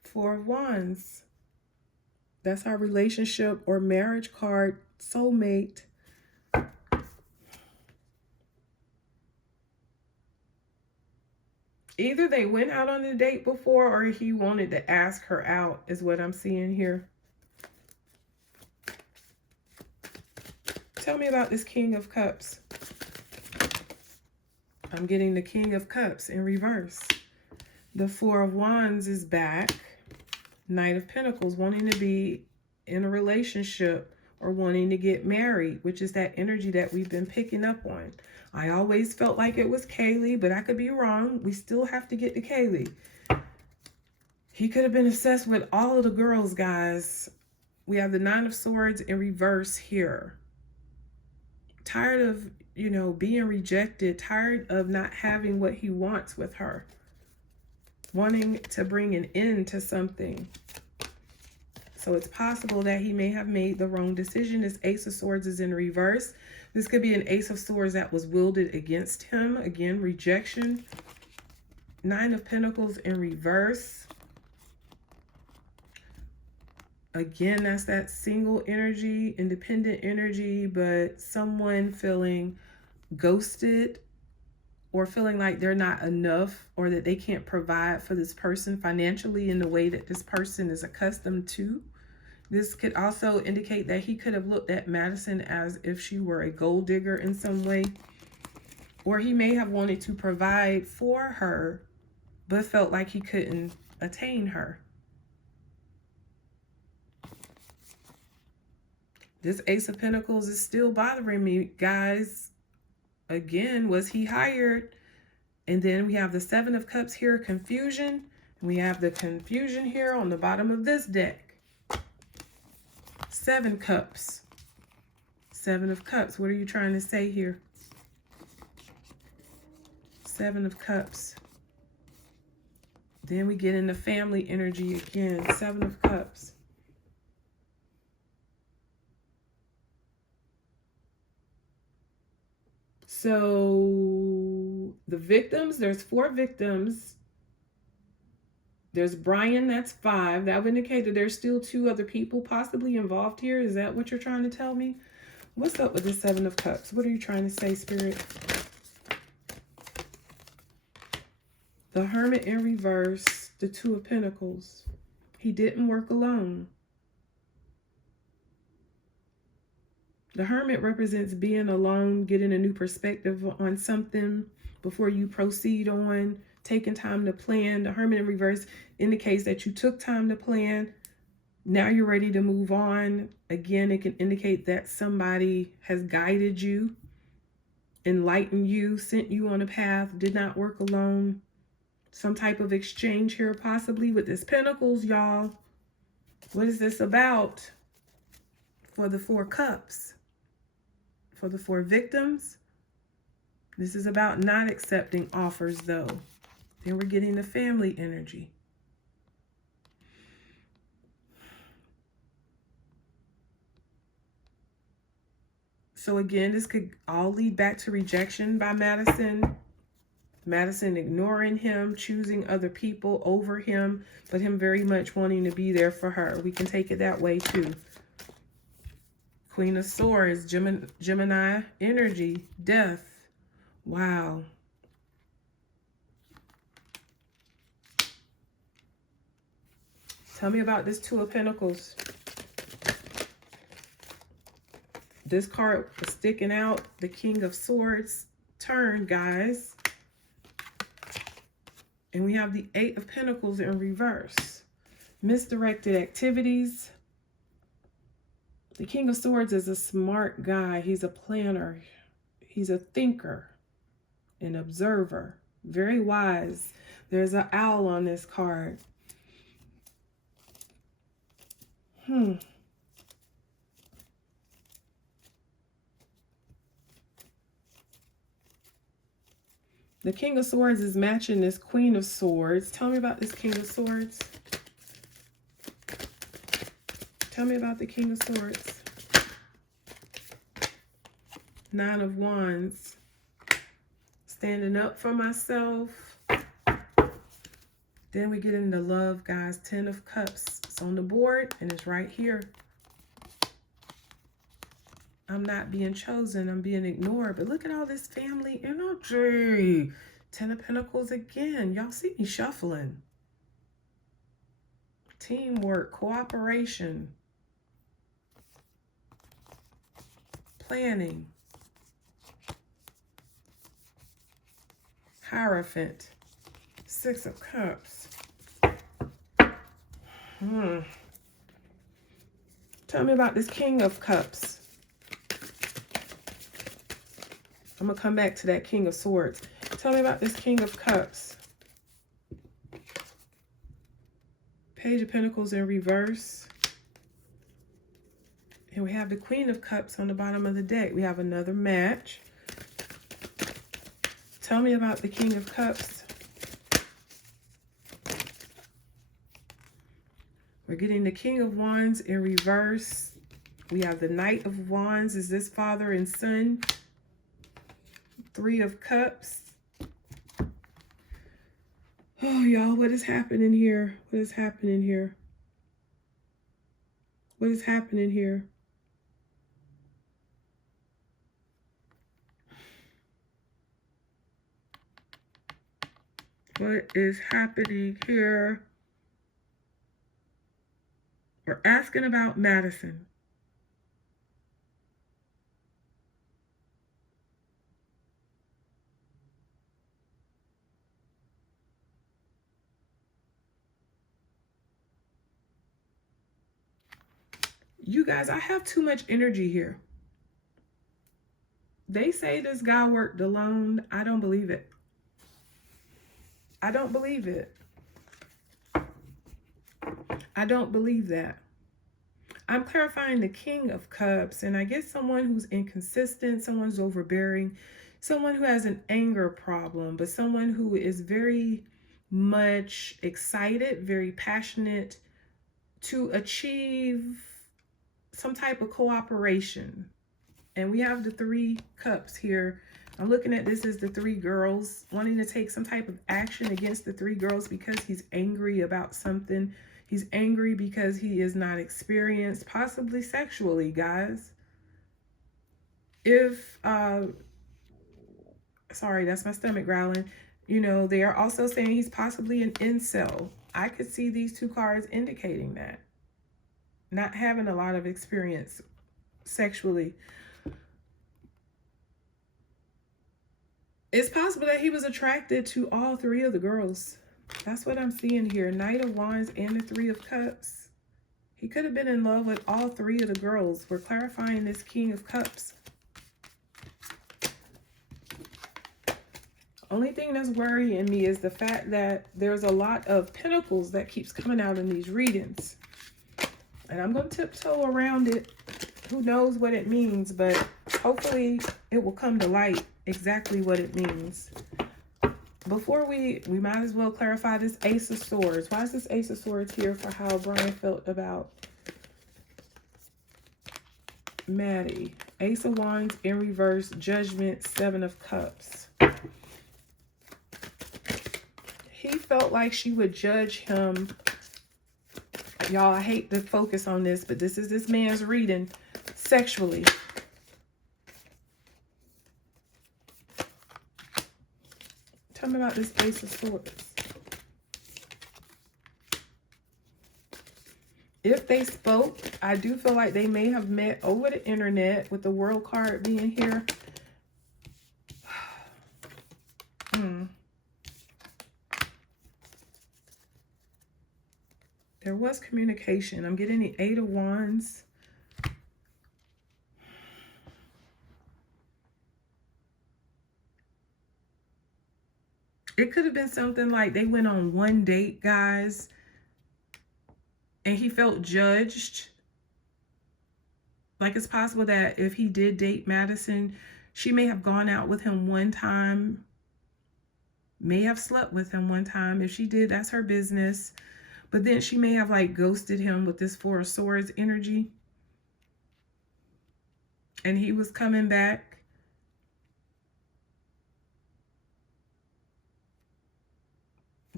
Four of Wands. That's our relationship or marriage card, soulmate. Either they went out on a date before or he wanted to ask her out is what I'm seeing here. Tell me about this King of Cups. I'm getting the King of Cups in reverse. The Four of Wands is back. Knight of Pentacles, wanting to be in a relationship or wanting to get married, which is that energy that we've been picking up on. I always felt like it was Kaylee, but I could be wrong. We still have to get to Kaylee. He could have been obsessed with all of the girls, guys. We have the Nine of Swords in reverse here. Tired of, you know, being rejected. Tired of not having what he wants with her. Wanting to bring an end to something. So it's possible that he may have made the wrong decision. This Ace of Swords is in reverse. This could be an Ace of Swords that was wielded against him. Again, rejection. Nine of Pentacles in reverse. Again, that's that single energy, independent energy, but someone feeling ghosted or feeling like they're not enough or that they can't provide for this person financially in the way that this person is accustomed to. This could also indicate that he could have looked at Madison as if she were a gold digger in some way. Or he may have wanted to provide for her, but felt like he couldn't attain her. This Ace of Pentacles is still bothering me, guys. Again, was he hired? And then we have the Seven of Cups here, confusion. And we have the confusion here on the bottom of this deck. Seven Cups. Seven of Cups. What are you trying to say here? Seven of Cups. Then we get into family energy again. Seven of Cups. So the victims, there's 4 victims. There's Bryan, that's 5. That would indicate that there's still 2 other people possibly involved here. Is that what you're trying to tell me? What's up with the Seven of Cups? What are you trying to say, Spirit? The Hermit in reverse, the Two of Pentacles. He didn't work alone. The Hermit represents being alone, getting a new perspective on something before you proceed on, taking time to plan. The Hermit in reverse indicates that you took time to plan. Now you're ready to move on. Again, it can indicate that somebody has guided you, enlightened you, sent you on a path, did not work alone. Some type of exchange here possibly with this Pentacles, y'all. What is this about for the 4 cups? For the 4 victims, This is about not accepting offers, though. Then we're getting the family energy. So again, this could all lead back to rejection by Madison. Madison ignoring him, choosing other people over him, but him very much wanting to be there for her. We can take it that way too. Queen of Swords, Gemini energy, death. Wow. Tell me about this Two of Pentacles. This card was sticking out. The King of Swords turn, guys. And we have the Eight of Pentacles in reverse. Misdirected activities. The King of Swords is a smart guy. He's a planner. He's a thinker, an observer, very wise. There's an owl on this card. The King of Swords is matching this Queen of Swords. Tell me about this King of Swords. Tell me about the King of Swords. Nine of Wands. Standing up for myself. Then we get into love, guys. Ten of Cups. It's on the board and it's right here. I'm not being chosen. I'm being ignored. But look at all this family energy. Ten of Pentacles again. Y'all see me shuffling. Teamwork, cooperation, planning, Hierophant, Six of Cups. Tell me about this King of Cups. I'm going to come back to that King of Swords. Tell me about this King of Cups. Page of Pentacles in reverse. And we have the Queen of Cups on the bottom of the deck. We have another match. Tell me about the King of Cups. We're getting the King of Wands in reverse. We have the Knight of Wands. Is this father and son? Three of Cups. Oh, y'all, what is happening here? What is happening here? What is happening here? What is happening here? We're asking about Madison. You guys, I have too much energy here. They say this guy worked alone. I don't believe it. I don't believe it. I don't believe that. I'm clarifying the King of Cups, and I get someone who's inconsistent, someone who's overbearing, someone who has an anger problem, but someone who is very much excited, very passionate to achieve some type of cooperation. And we have the Three Cups here. I'm looking at this as the three girls wanting to take some type of action against the three girls because he's angry about something. He's angry because he is not experienced, possibly sexually, guys. If, sorry, that's my stomach growling. You know, they are also saying he's possibly an incel. I could see these two cards indicating that. Not having a lot of experience sexually. It's possible that he was attracted to all three of the girls. That's what I'm seeing here. Knight of Wands and the Three of Cups. He could have been in love with all three of the girls. We're clarifying this King of Cups. Only thing that's worrying me is the fact that there's a lot of pentacles that keeps coming out in these readings. And I'm going to tiptoe around it. Who knows what it means, but hopefully it will come to light exactly what it means. Before we might as well clarify this Ace of Swords. Why is this Ace of Swords here for how Bryan felt about Maddie? Ace of Wands in reverse, Judgment, Seven of Cups. He felt like she would judge him. Y'all, I hate to focus on this, but this is this man's reading. Sexually. Tell me about this Ace of Swords. If they spoke, I do feel like they may have met over the internet with the World card being here. There was communication. I'm getting the Eight of Wands. It could have been something like they went on one date, guys, and he felt judged. Like, it's possible that if he did date Madison, she may have gone out with him one time, may have slept with him one time. If she did, that's her business. But then she may have like ghosted him with this Four of Swords energy. And he was coming back.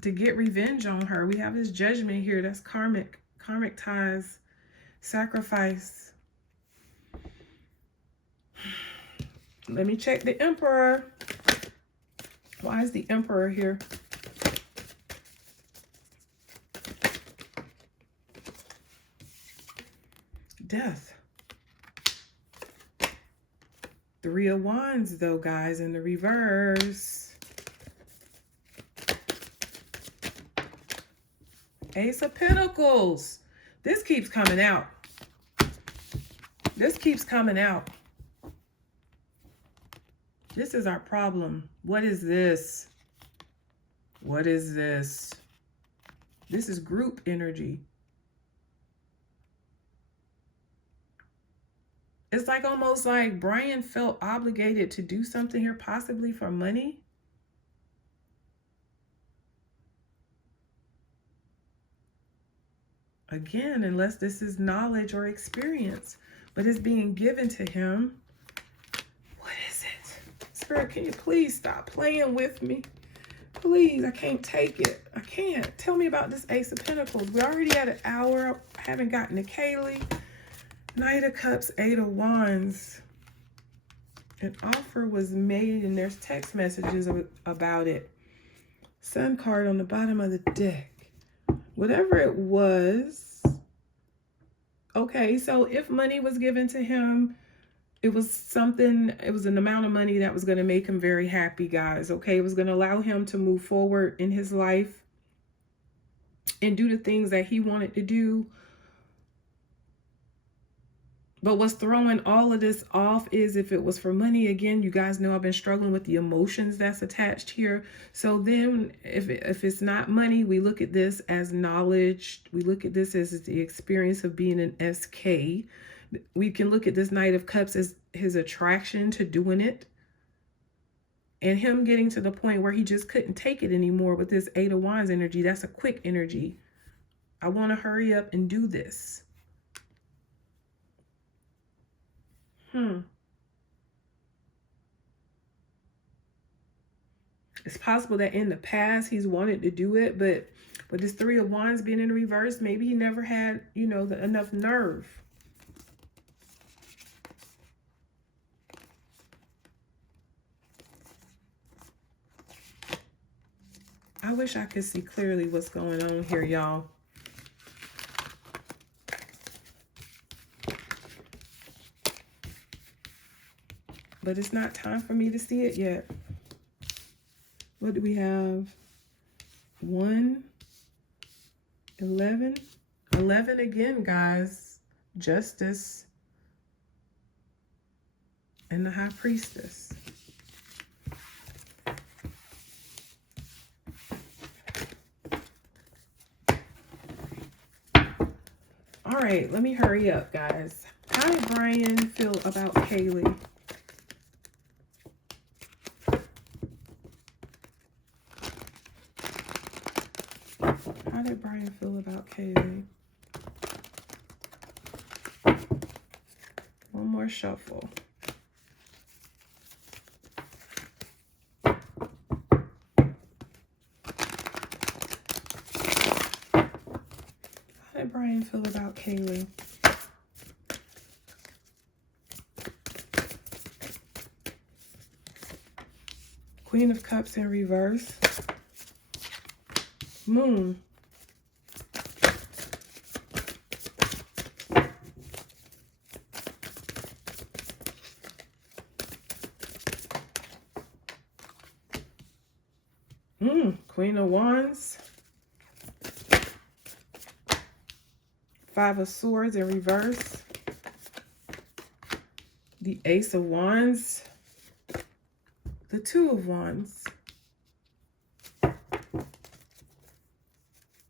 To get revenge on her. We have this Judgment here. That's karmic ties, sacrifice. Let me check the Emperor. Why is the Emperor here? Death. Three of Wands though, guys, in the reverse. Ace of Pentacles. This keeps coming out. This keeps coming out. This is our problem. What is this? What is this? This is group energy. It's like almost like Bryan felt obligated to do something here, possibly for money. Again, unless this is knowledge or experience, but it's being given to him. What is it? Spirit, can you please stop playing with me? Please, I can't take it. I can't. Tell me about this Ace of Pentacles. We're already at an hour. I haven't gotten to Kaylee. Knight of Cups, Eight of Wands. An offer was made and there's text messages about it. Sun card on the bottom of the deck. Whatever it was. Okay, so if money was given to him, it was something, it was an amount of money that was going to make him very happy, guys. Okay, it was going to allow him to move forward in his life and do the things that he wanted to do. But what's throwing all of this off is if it was for money, again, you guys know I've been struggling with the emotions that's attached here. So then if it's not money, we look at this as knowledge. We look at this as the experience of being an SK. We can look at this Knight of Cups as his attraction to doing it. And him getting to the point where he just couldn't take it anymore with this Eight of Wands energy. That's a quick energy. I want to hurry up and do this. It's possible that in the past he's wanted to do it, but with this Three of Wands being in reverse, maybe he never had, you know, enough nerve. I wish I could see clearly what's going on here, y'all. But it's not time for me to see it yet. What do we have? 1, 11. 11 again, guys. Justice. And the High Priestess. All right, let me hurry up, guys. How did Bryan feel about Kaylee? How did Bryan feel about Kaylee? One more shuffle. How did Bryan feel about Kaylee? Queen of Cups in reverse. Moon. Queen of Wands. Five of Swords in reverse. The Ace of Wands. The Two of Wands.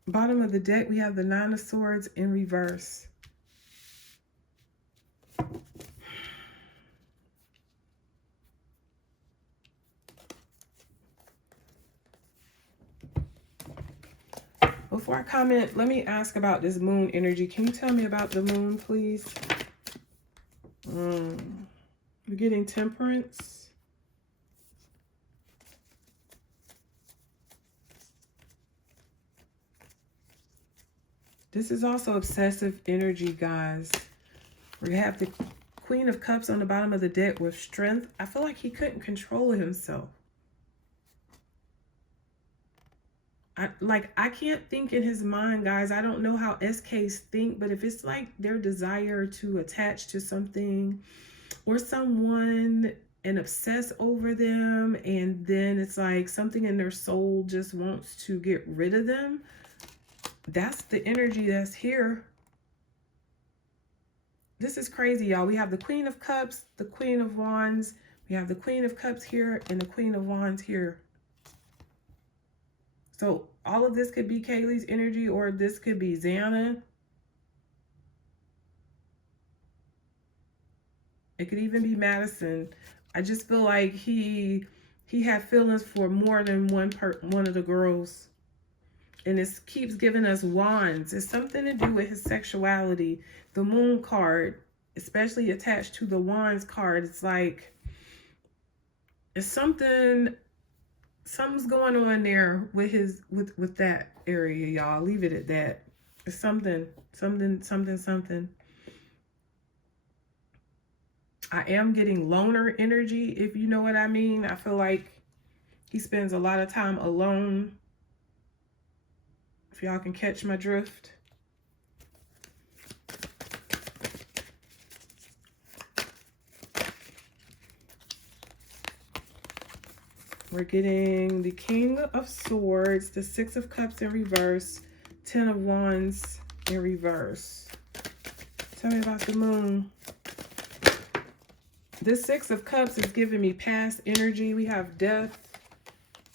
Bottom of the deck, we have the Nine of Swords in reverse. Before I comment, let me ask about this moon energy. Can you tell me about the moon, please? We're getting Temperance. This is also obsessive energy, guys. We have the Queen of Cups on the bottom of the deck with Strength. I feel like he couldn't control himself. I can't think in his mind, guys. I don't know how SKs think, but if it's like their desire to attach to something or someone and obsess over them, and then it's like something in their soul just wants to get rid of them, that's the energy that's here. This is crazy, y'all. We have the Queen of Cups, the Queen of Wands. We have the Queen of Cups here and the Queen of Wands here. So all of this could be Kaylee's energy, or this could be Xana. It could even be Madison. I just feel like he had feelings for more than one of the girls. And this keeps giving us wands. It's something to do with his sexuality. The moon card, especially attached to the wands card, it's like it's something. Something's going on there with his with that area, y'all. Leave it at that. It's something. I am getting loner energy, if you know what I mean. I feel like he spends a lot of time alone. If y'all can catch my drift. We're getting the King of Swords, the Six of Cups in reverse, Ten of Wands in reverse. Tell me about the moon. This Six of Cups is giving me past energy. We have death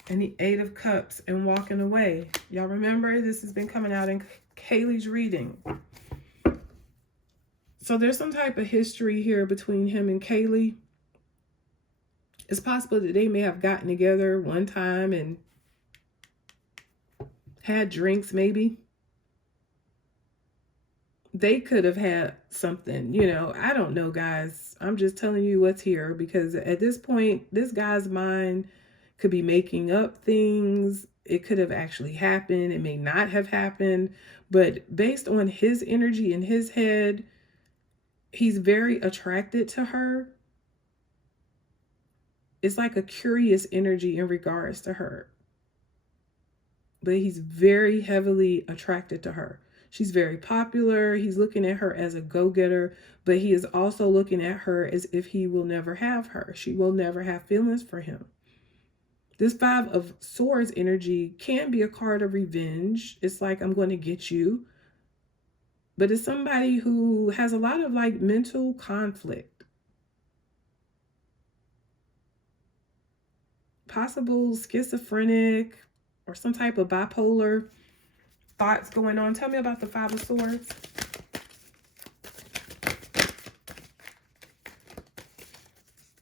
and the Eight of Cups and walking away. Y'all remember, this has been coming out in Kaylee's reading. So there's some type of history here between him and Kaylee. It's possible that they may have gotten together one time and had drinks, maybe. They could have had something, you know. I don't know, guys. I'm just telling you what's here, because at this point, this guy's mind could be making up things. It could have actually happened. It may not have happened. But based on his energy in his head, he's very attracted to her. It's like a curious energy in regards to her. But he's very heavily attracted to her. She's very popular. He's looking at her as a go-getter, but he is also looking at her as if he will never have her. She will never have feelings for him. This Five of Swords energy can be a card of revenge. It's like, I'm going to get you. But it's somebody who has a lot of like mental conflict. Possible schizophrenic or some type of bipolar thoughts going on. Tell me about the Five of Swords.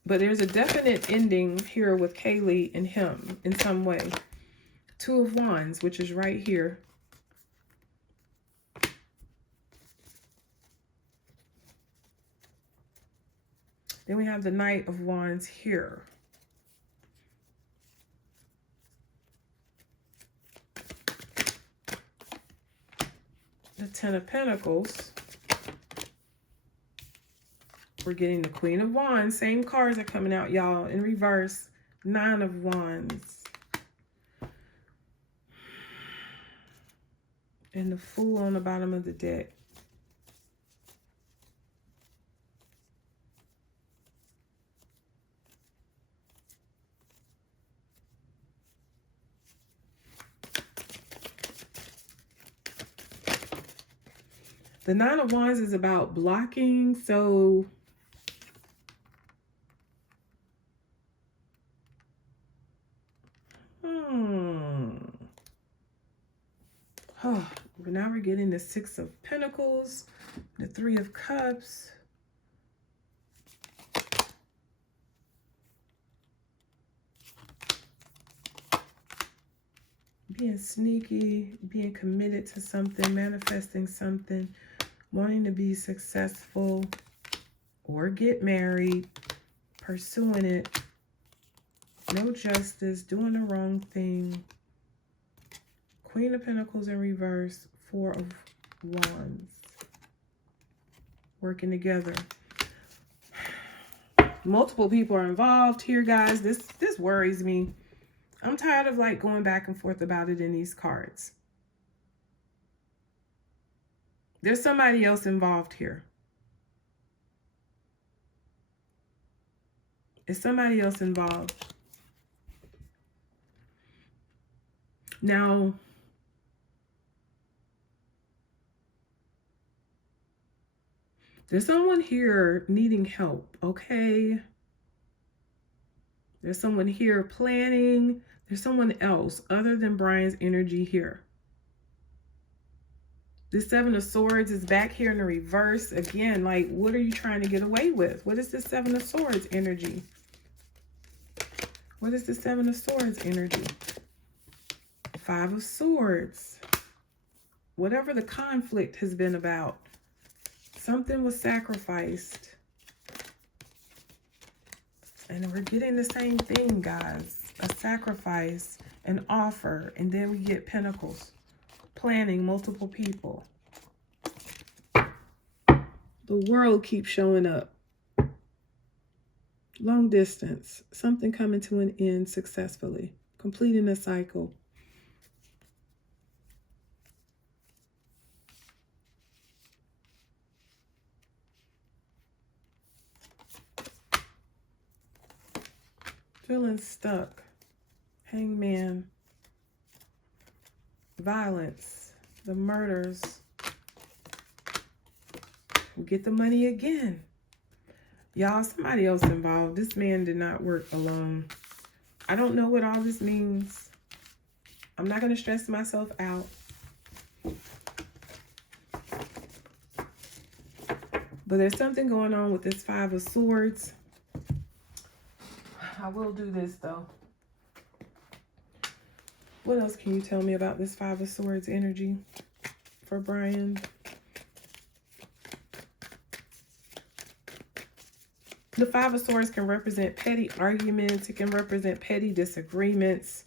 But there's a definite ending here with Kaylee and him in some way. Two of Wands, which is right here. Then we have the Knight of Wands here. The Ten of Pentacles. We're getting the Queen of Wands. Same cards are coming out, y'all, in reverse. Nine of Wands. And the Fool on the bottom of the deck. The Nine of Wands is about blocking, so now we're getting the Six of Pentacles, the Three of Cups. Being sneaky, being committed to something, manifesting something, wanting to be successful or get married, pursuing it, no justice, doing the wrong thing. Queen of Pentacles in reverse, Four of Wands. Working together. Multiple people are involved here, guys. This worries me. I'm tired of like going back and forth about it in these cards. There's somebody else involved here. Is somebody else involved? Now, there's someone here needing help, okay? There's someone here planning. There's someone else other than Bryan's energy here. The Seven of Swords is back here in the reverse. Again, like, what are you trying to get away with? What is the Seven of Swords energy? What is the Seven of Swords energy? Five of Swords. Whatever the conflict has been about, something was sacrificed. And we're getting the same thing, guys. A sacrifice, an offer, and then we get Pentacles. Planning, multiple people. The world keeps showing up. Long distance. Something coming to an end successfully. Completing a cycle. Feeling stuck. Hangman. Violence. The murders. We get the money again. Y'all, somebody else involved. This man did not work alone. I don't know what all this means. I'm not going to stress myself out. But there's something going on with this Five of Swords. I will do this though. What else can you tell me about this Five of Swords energy for Bryan? The Five of Swords can represent petty arguments. It can represent petty disagreements.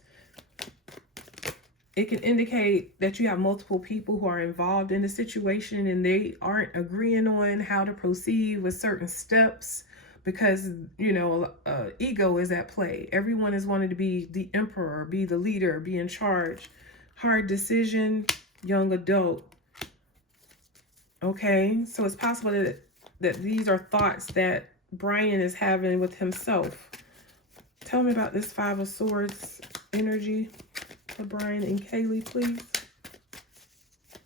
It can indicate that you have multiple people who are involved in the situation and they aren't agreeing on how to proceed with certain steps because, you know, ego is at play. Everyone is wanting to be the emperor, be the leader, be in charge. Hard decision, young adult. Okay, so it's possible that these are thoughts that Bryan is having with himself. Tell me about this Five of Swords energy for Bryan and Kaylee, please.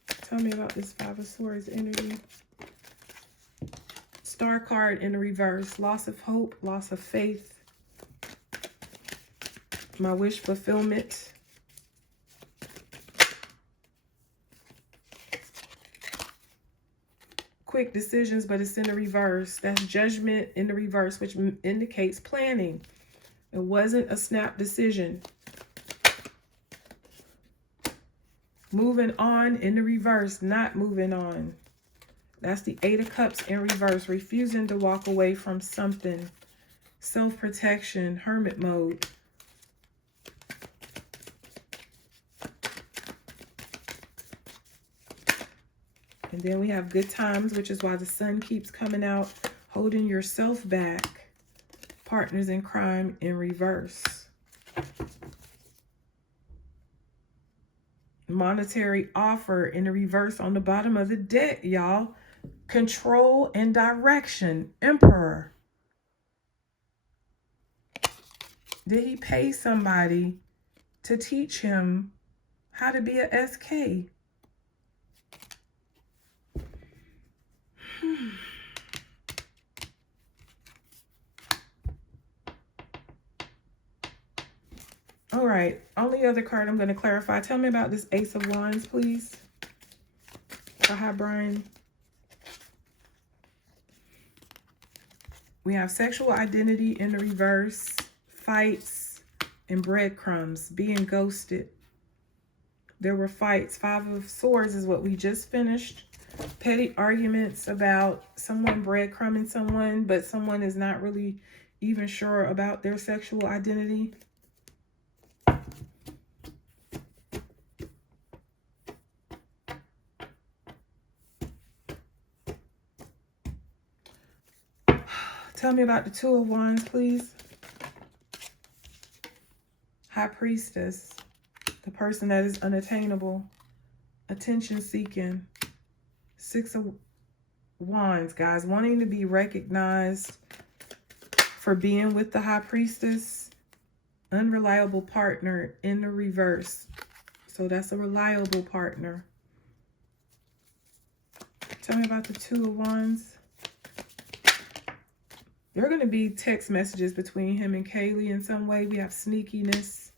Tell me about this Five of Swords energy. Star card in the reverse. Loss of hope, loss of faith. My wish fulfillment. Quick decisions, but it's in the reverse. That's judgment in the reverse, which indicates planning. It wasn't a snap decision. Moving on in the reverse, not moving on. That's the 8 of Cups in reverse. Refusing to walk away from something. Self-protection, hermit mode. And then we have good times, which is why the sun keeps coming out. Holding yourself back. Partners in crime in reverse. Monetary offer in the reverse on the bottom of the deck, y'all. Control and direction. Emperor. Did he pay somebody to teach him how to be a SK? All right, only other card I'm going to clarify. Tell me about this Ace of Wands, please. Hi, Bryan. We have sexual identity in the reverse, fights, and breadcrumbs, being ghosted. There were fights. 5 of Swords is what we just finished. Petty arguments about someone breadcrumbing someone, but someone is not really even sure about their sexual identity. Tell me about the 2 of Wands, please. High Priestess. The person that is unattainable. Attention seeking. 6 of Wands, guys. Wanting to be recognized for being with the High Priestess. Unreliable partner in the reverse. So that's a reliable partner. Tell me about the 2 of Wands. There are going to be text messages between him and Kaylee in some way. We have sneakiness.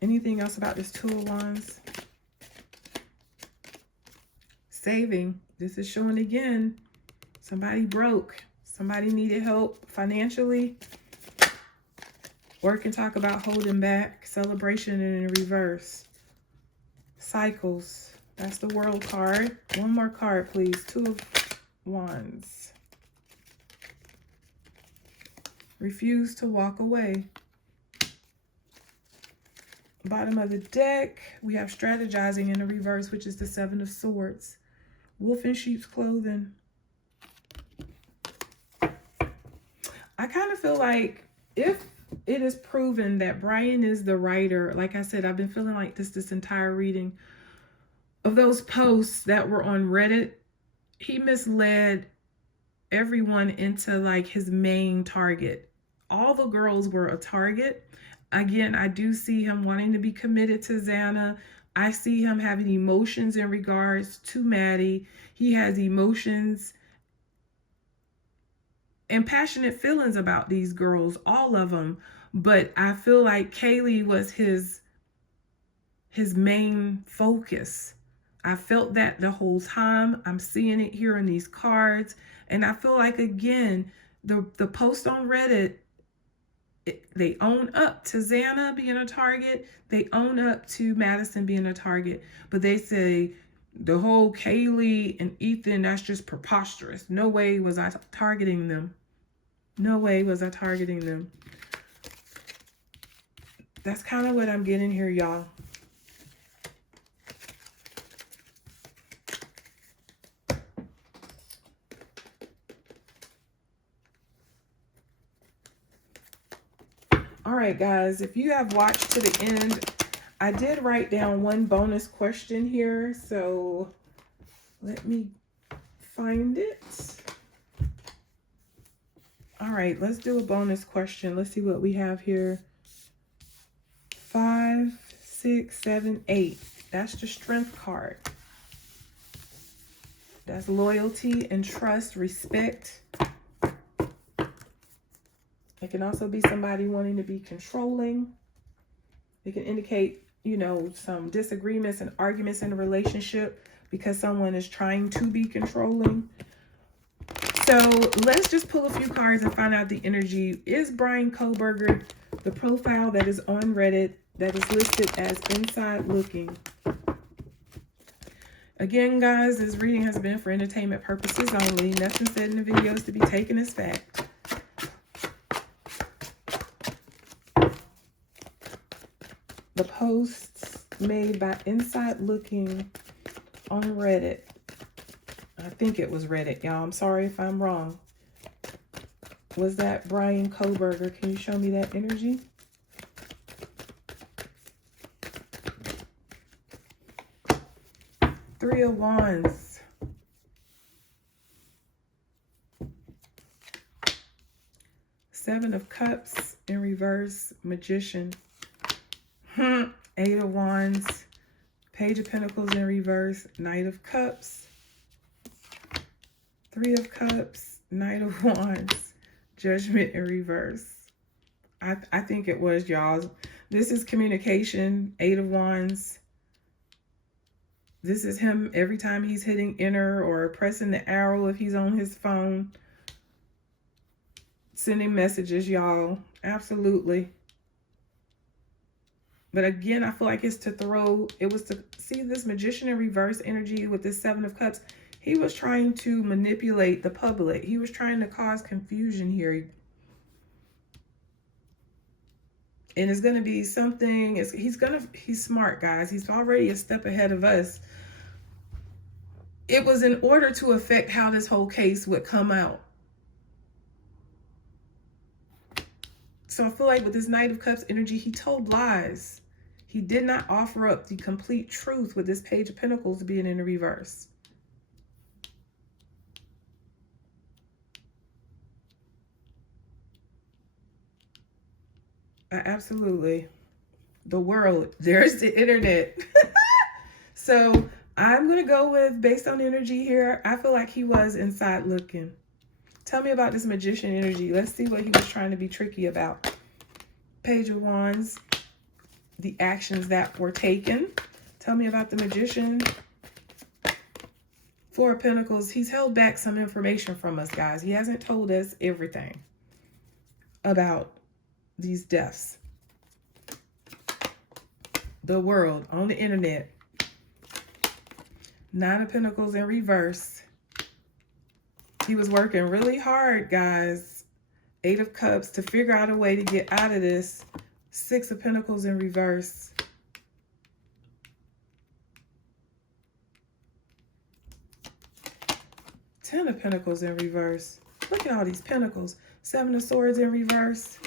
Anything else about this 2 of Wands? Saving. This is showing again. Somebody broke. Somebody needed help financially. Or can talk about holding back. Celebration in reverse. Cycles. That's the World card. One more card, please. 2 of Wands. Refuse to walk away. Bottom of the deck, we have strategizing in the reverse, which is the 7 of Swords. Wolf in sheep's clothing. I kind of feel like if it is proven that Bryan is the writer, like I said, I've been feeling like this entire reading of those posts that were on Reddit. He misled everyone into like his main target. All the girls were a target. Again, I do see him wanting to be committed to Xana. I see him having emotions in regards to Maddie. He has emotions and passionate feelings about these girls, all of them. But I feel like Kaylee was his main focus. I felt that the whole time. I'm seeing it here in these cards. And I feel like, again, the post on Reddit, they own up to Xana being a target. They own up to Madison being a target. But they say the whole Kaylee and Ethan, that's just preposterous. No way was I targeting them. No way was I targeting them. That's kind of what I'm getting here, y'all. All right, guys, if you have watched to the end, I did write down one bonus question here. So let me find it. All right, let's do a bonus question. Let's see what we have here. 5, 6, 7, 8. That's the Strength card. That's loyalty and trust, respect. It can also be somebody wanting to be controlling. It can indicate, you know, some disagreements and arguments in a relationship because someone is trying to be controlling. So let's just pull a few cards and find out the energy. Is Bryan Kohberger the profile that is on Reddit that is listed as inside looking? Again, guys, this reading has been for entertainment purposes only. Nothing said in the videos to be taken as fact. The posts made by Inside Looking on Reddit. I think it was Reddit, y'all. I'm sorry if I'm wrong. Was that Bryan Kohberger? Can you show me that energy? Three of Wands. Seven of Cups in reverse. Magician. Eight of Wands. Page of Pentacles in reverse. Knight of Cups. Three of Cups. Knight of Wands. Judgment in reverse. I think it was, y'all. This is communication. Eight of Wands. This is him every time he's hitting enter or pressing the arrow if he's on his phone. Sending messages, y'all. Absolutely. But again, I feel like it's to throw, it was to see this Magician in reverse energy with this Seven of Cups. He was trying to manipulate the public. He was trying to cause confusion here. And it's going to be something, he's smart, guys. He's already a step ahead of us. It was in order to affect how this whole case would come out. So I feel like with this Knight of Cups energy, he told lies. He did not offer up the complete truth with this Page of Pentacles being in the reverse. Absolutely. The world. There's the internet. So I'm going to go with, based on energy here, I feel like he was inside looking. Tell me about this Magician energy. Let's see what he was trying to be tricky about. Page of Wands. The actions that were taken. Tell me about the Magician. Four of Pentacles. He's held back some information from us, guys. He hasn't told us everything about these deaths. The world on the internet. Nine of Pentacles in reverse. He was working really hard, guys. Eight of Cups to figure out a way to get out of this. Six of Pentacles in reverse. Ten of Pentacles in reverse. Look at all these pentacles. Seven of Swords in reverse.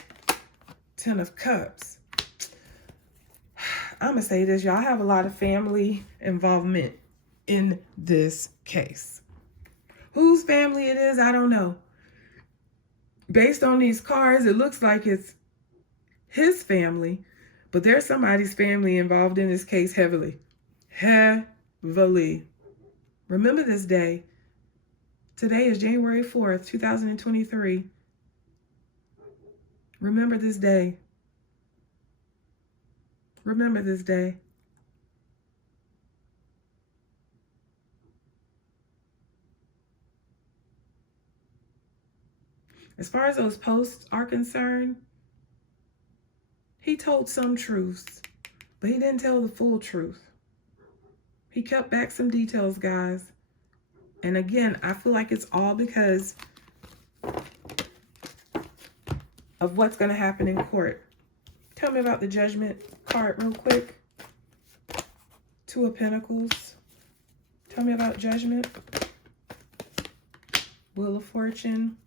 Ten of Cups. I'm going to say this, y'all. I have a lot of family involvement in this case. Whose family it is, I don't know. Based on these cards, it looks like it's his family, but there's somebody's family involved in this case heavily. Heavily. Remember this day. Today is January 4th, 2023. Remember this day. Remember this day. As far as those posts are concerned, he told some truths, but he didn't tell the full truth. He kept back some details, guys. And again, I feel like it's all because of what's going to happen in court. Tell me about the Judgment card real quick. Two of Pentacles. Tell me about Judgment. Wheel of Fortune.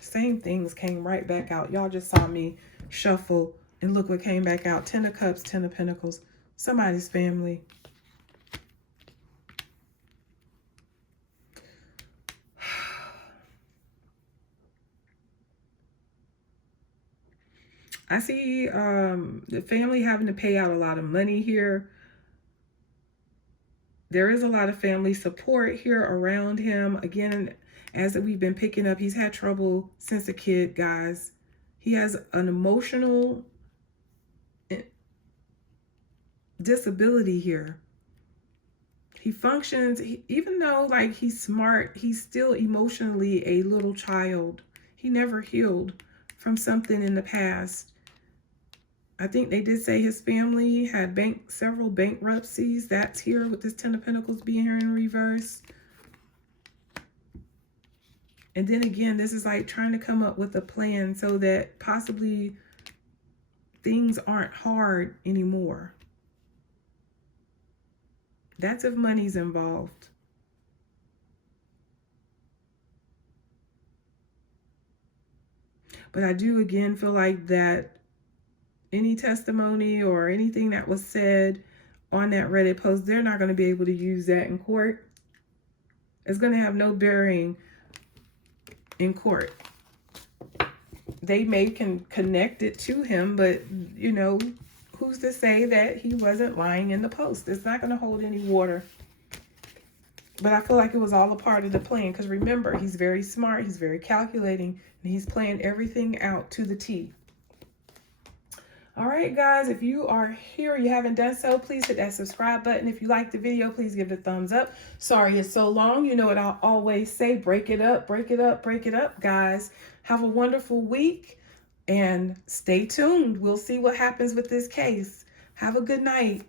Same things came right back out. Y'all just saw me shuffle and look what came back out. Ten of Cups, Ten of Pentacles. Somebody's family. I see the family having to pay out a lot of money here. There is a lot of family support here around him. Again, as we've been picking up, he's had trouble since a kid, guys. He has an emotional disability here. He functions, even though like he's smart, he's still emotionally a little child. He never healed from something in the past. I think they did say his family had several bankruptcies. That's here with this Ten of Pentacles being here in reverse. And then again, this is like trying to come up with a plan so that possibly things aren't hard anymore. That's if money's involved. But I do again feel like that any testimony or anything that was said on that Reddit post, they're not going to be able to use that in court. It's going to have no bearing in court. They can connect it to him, but you know, who's to say that he wasn't lying in the post? It's not going to hold any water. But I feel like it was all a part of the plan, because remember, he's very smart, he's very calculating, and he's playing everything out to the T. All right, guys, if you are here, you haven't done so, please hit that subscribe button. If you like the video, please give it a thumbs up. Sorry it's so long. You know what I'll always say, break it up, break it up, break it up, guys. Have a wonderful week and stay tuned. We'll see what happens with this case. Have a good night.